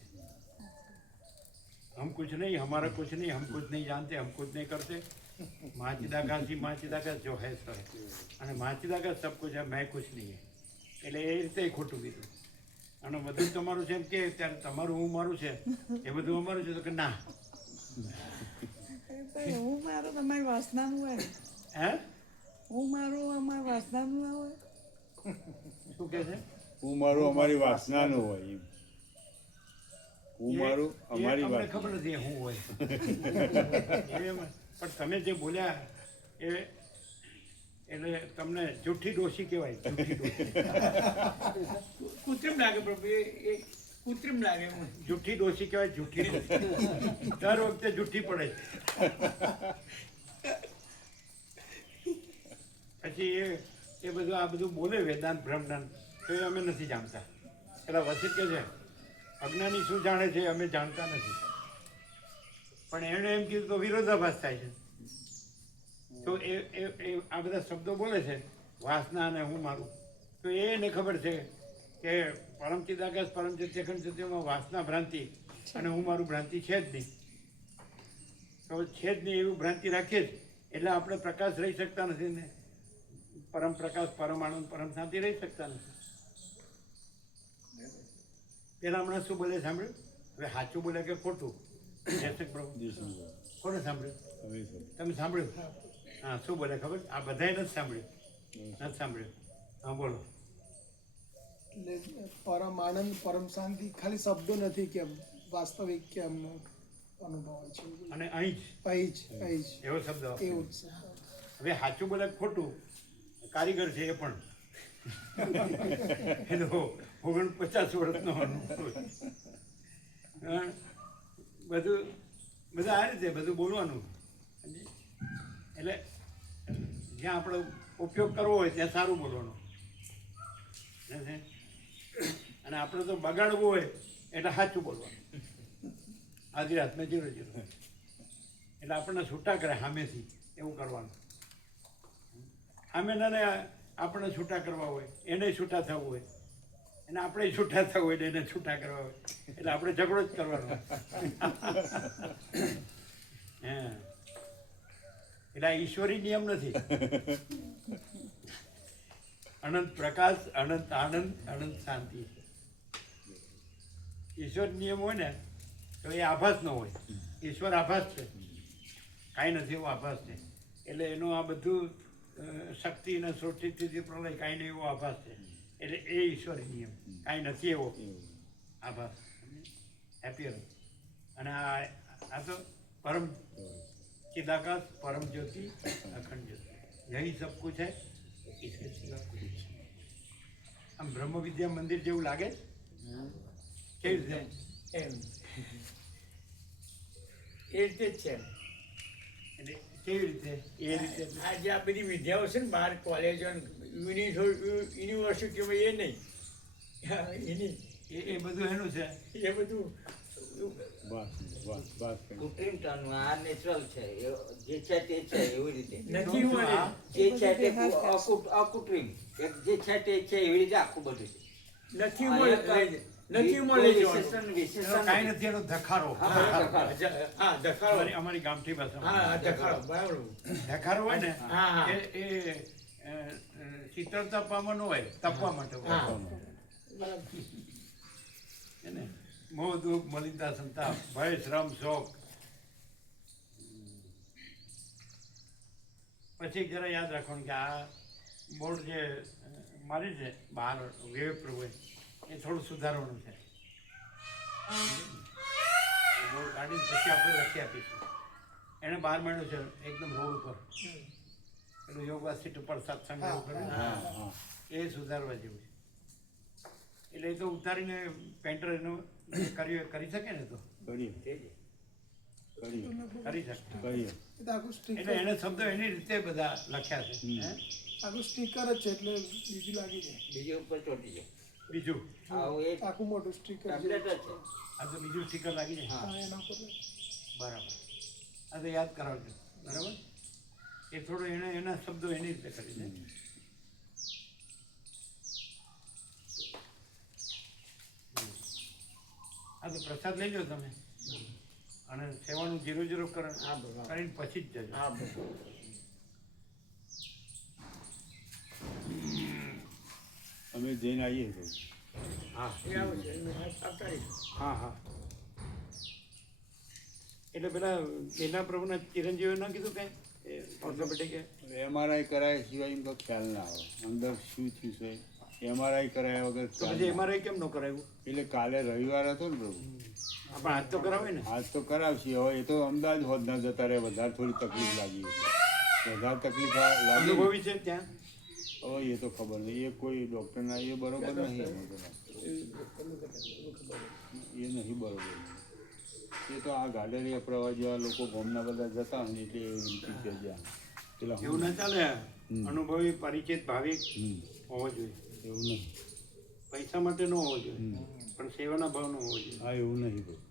हम कुछ नहीं, हमारा कुछ नहीं, हम कुछ नहीं जानते, हम कुछ नहीं करते. माँ चिदाकाश जो है सो है. અને माँ चिदाकाश सब कुछ है, मैं कुछ नहीं है. એટલે એ રીતે ખોટું કીધું. અને બધું તમારું છે એમ કે ત્યારે તમારું હું મારું છે એ બધું અમારું છે, તો કે ના હું મારું તમારી વાસનાનું હોય, હે હું મારું અમારી વાસનાનું ના હોય. શું કહે છે? હું મારું અમારી વાસનાનું હોય એમ. હું મારું એ અમારી અમને વાસના. ખબર નથી હું હોય પણ તમે જે બોલ્યા એ એટલે તમને જૂઠી ડોશી કહેવાય. જૂઠી ડોશી કૃત્રિમ લાગે પ્રભુ, એ કૃત્રિમ લાગે. જૂઠી ડોશી કહેવાય, જૂઠી ડોશી. દર વખતે જૂઠી પડે છે. પછી એ બધું આ બધું બોલે વેદાંત બ્રહ્મજ્ઞાન, તો એ અમે નથી જાણતા. પેલા વસિત કે છે અજ્ઞાની શું જાણે છે અમે જાણતા નથી. પણ એણે એમ કીધું તો વિરોધાભાસ થાય છે. તો એ આ બધા શબ્દો બોલે છે વાસના અને હું મારું, તો એને ખબર છે કે પરમચિદાકાશ પરમચિત્યખંડ વાસના ભ્રાંતિ અને હું મારું ભ્રાંતિ છે જ નહીં. તો છે જ નહીં એવું ભ્રાંતિ રાખીએ જ એટલે આપણે પ્રકાશ રહી શકતા નથી ને, પરમ પ્રકાશ પરમ આનંદ પરમ શાંતિ રહી શકતા નથી. પેલા હમણાં શું બોલે સાંભળ્યું? હવે સાચું બોલે કે ખોટું? જયસક પ્રભુ કોને સાંભળ્યું? તમે સાંભળ્યું? હા, શું બોલે ખબર? આ બધાએ નથી સાંભળ્યું, નથી સાંભળ્યું. હા બોલો. એટલે પરમ આનંદ પરમ શાંતિ ખાલી શબ્દો નથી કે વાસ્તવિક કે અમને અનુભવાય છે. અને અહીં જ અહીં જ એવો શબ્દ એવું જ છે. હવે સાચું બોલે કે ખોટું, કારીગર છે એ પણ એનો 49 વર્ષનો અનુભવ. બધું આ રીતે બધું બોલવાનું. એટલે જ્યાં આપણે ઉપયોગ કરવો હોય ત્યાં સારું બોલવાનું. અને આપણે તો બગાડવું હોય એટલે સાચું બોલવાનું. આધી રાતને 0 એટલે આપણને છૂટા કરે સામેથી એવું કરવાનું. સામે નાને આપણને છૂટા કરવા હોય, એને છૂટા થવું હોય, અને આપણે છૂટા થવું હોય એને છૂટા કરવા હોય, એટલે આપણે ઝઘડો જ કરવાનો. હા, એટલે આ ઈશ્વરી નિયમ નથી. અનંત પ્રકાશ, અનંત આનંદ, અનંત શાંતિ. ઈશ્વર નિયમ હોય ને તો એ આભાસ ન હોય. ઈશ્વર આભાસ છે, કાંઈ નથી એવો આભાસ છે. એટલે એનું આ બધું શક્તિ અને સૃષ્ટિ સ્થિતિ પ્રલય કાંઈ નહીં એવો આભાસ છે. એટલે એ ઈશ્વરી નિયમ, કાંઈ નથી એવો આભાસ. હેપીયર. અને આ તો પરમ चिदाकाश परम ज्योति अखंड ज्योति, यही सब कुछ है. इसके सिवा कुछ नहीं. આમ બ્રહ્મ વિદ્યા મંદિર જેવું લાગે કેવી રીતે? એમ એ રીતે જ છે. એટલે કેવી રીતે? એ રીતે આ જે આ બધી વિદ્યાઓ છે ને બહાર કોલેજો યુનિવર્સિટીમાં એ નહીં, એની એ બધું એનું છે. એ બધું કૃત્રિમ ટર્મ, આ નેચરલ છે, જે છે તે છે એવી રીતે નથી હોય. જે છે તે અકૃત્રિમ, જે છે તે છે એવી રીતે આખું બધું છે. નથી કાંઈ નથી એનો ધખારો. હા, ધખારો અમારી ગામઠી ભાષામાં ધખારો હોય ને એ શીતળ તપવામાં ન હોય, તપવા માટે હોય. એને મોહ દુઃખ મલિનતા સંતાપ ભય શ્રમ શોક. પછી જરા યાદ રાખવાનું કે આ બોર્ડ જે મારી છે બહાર વિવેક પ્રભુએ એ થોડું સુધારવાનું છે. બોર્ડ કાઢીને પછી આપણે લખી આપીશું. એને 12 મહિનો છે એકદમ રોડ ઉપર પેલું યોગા સીટ ઉપર સત્સંગ એવું કર્યું ને, એ સુધારવા જેવું છે. એટલે એ તો ઉતારીને પેન્ટર એનો કરી શકે ને, તો કરીએ કરી શકે. કરીએ એ તો આખું સ્ટીકર એટલે એને શબ્દો એની રીતે બધા લખ્યા છે. હે? આખું સ્ટીકર જ છે એટલે બીજું લાગી જાય. બીજી ઉપર ચોટી જાય બીજું આવું એક આખું મોટું સ્ટીકર ટેબ્લેટ જ છે આ તો બીજું સ્ટીકર લાગી જાય. એના ઉપર લાગે. બરાબર. આ તો યાદ કરાવજો. બરાબર. એ થોડો એના શબ્દો એની રીતે કરી દે. આ તો પ્રસાદ લઈ લો તમે અને સેવાનું 0-0 કરીને પછી જ જજો. હા બસ અમે જઈને આવીએ તો હા એ આવું છે આવતા રહીશું. હા હા. એટલે પેલા એના પ્રભુના ચિરંજીવીએ ના કીધું કઈ ઓર્થોપેડિક MRI કરાય સિવાય એમ તો ખ્યાલ ના આવે અંદર શું થયું છે. MRI કરાયા વગર તો ખ્યાલ પછી ના એમઆરઆઈ કેમ ન કરાવ્યું? આવે. એટલે કાલે રવિવાર હતો ને પ્રભુ, આપણે હાથ તો કરાવે ને. આજ તો કરાવશી. હવે એ તો અમદાવાદ હોત ના જતા રહે, વધારે થોડી તકલીફ લાગી એટલે વધારે તકલીફ લાગી અનુભવી છે ત્યાં. હવે એ તો ખબર નહીં, એ કોઈ ડૉક્ટરના એ બરોબર નહીં એમાં તો એ નહીં બરોબર. એ તો આ ગાડરિયા પ્રવાહ જેવા લોકો ગામના બધા જતા હોય ને એટલે એ રીતે છે જ્યાં પેલા એવું ના ચાલે. અનુભવી પરિચિત ભાવિક હોવો જોઈએ. એવું નહીં. પૈસા માટે ન હોવો જોઈએ, પણ સેવાના ભાવ નો હોવો જોઈએ. હા એવું નહીં ભાઈ.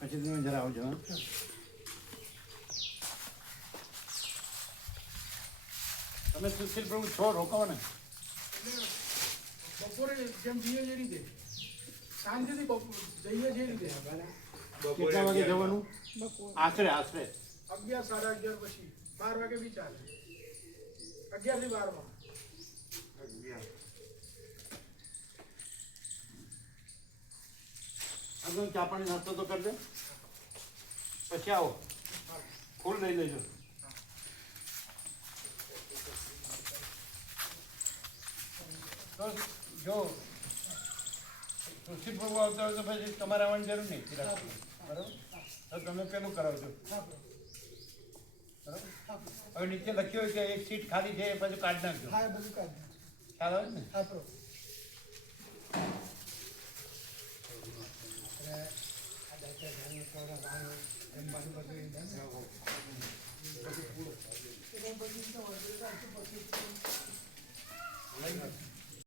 પછી તમે જરા આવજો. હા? તમે સુશીલ પ્રભુ છો, રોકાવો ને. બપોરે જેમ જઈએ જે રીતે શાંતિથી જઈએ જે રીતે કેટલા વાગે જવાનું? આશરે 11, 11:30 પછી 12 વાગે બી ચાલે. 11 થી 12 માં આગળ ચા પાણી નાસ્તો તો કરજો, પછી આવો. ફૂલ લઈ લેજો. તો જો સુશીલ પ્રભુ આવતા હોય તો પછી તમારે આવવાની જરૂર નહીં. બરાબર. તો તમે પેલું કરાવજો. બરાબર. હવે નીચે લખ્યું હોય કે એક સીટ ખાલી છે, એ પછી કાઢી નાખજો. હા એ બધું કાઢી ખ્યાલ આવે ને? હા પ્રભુ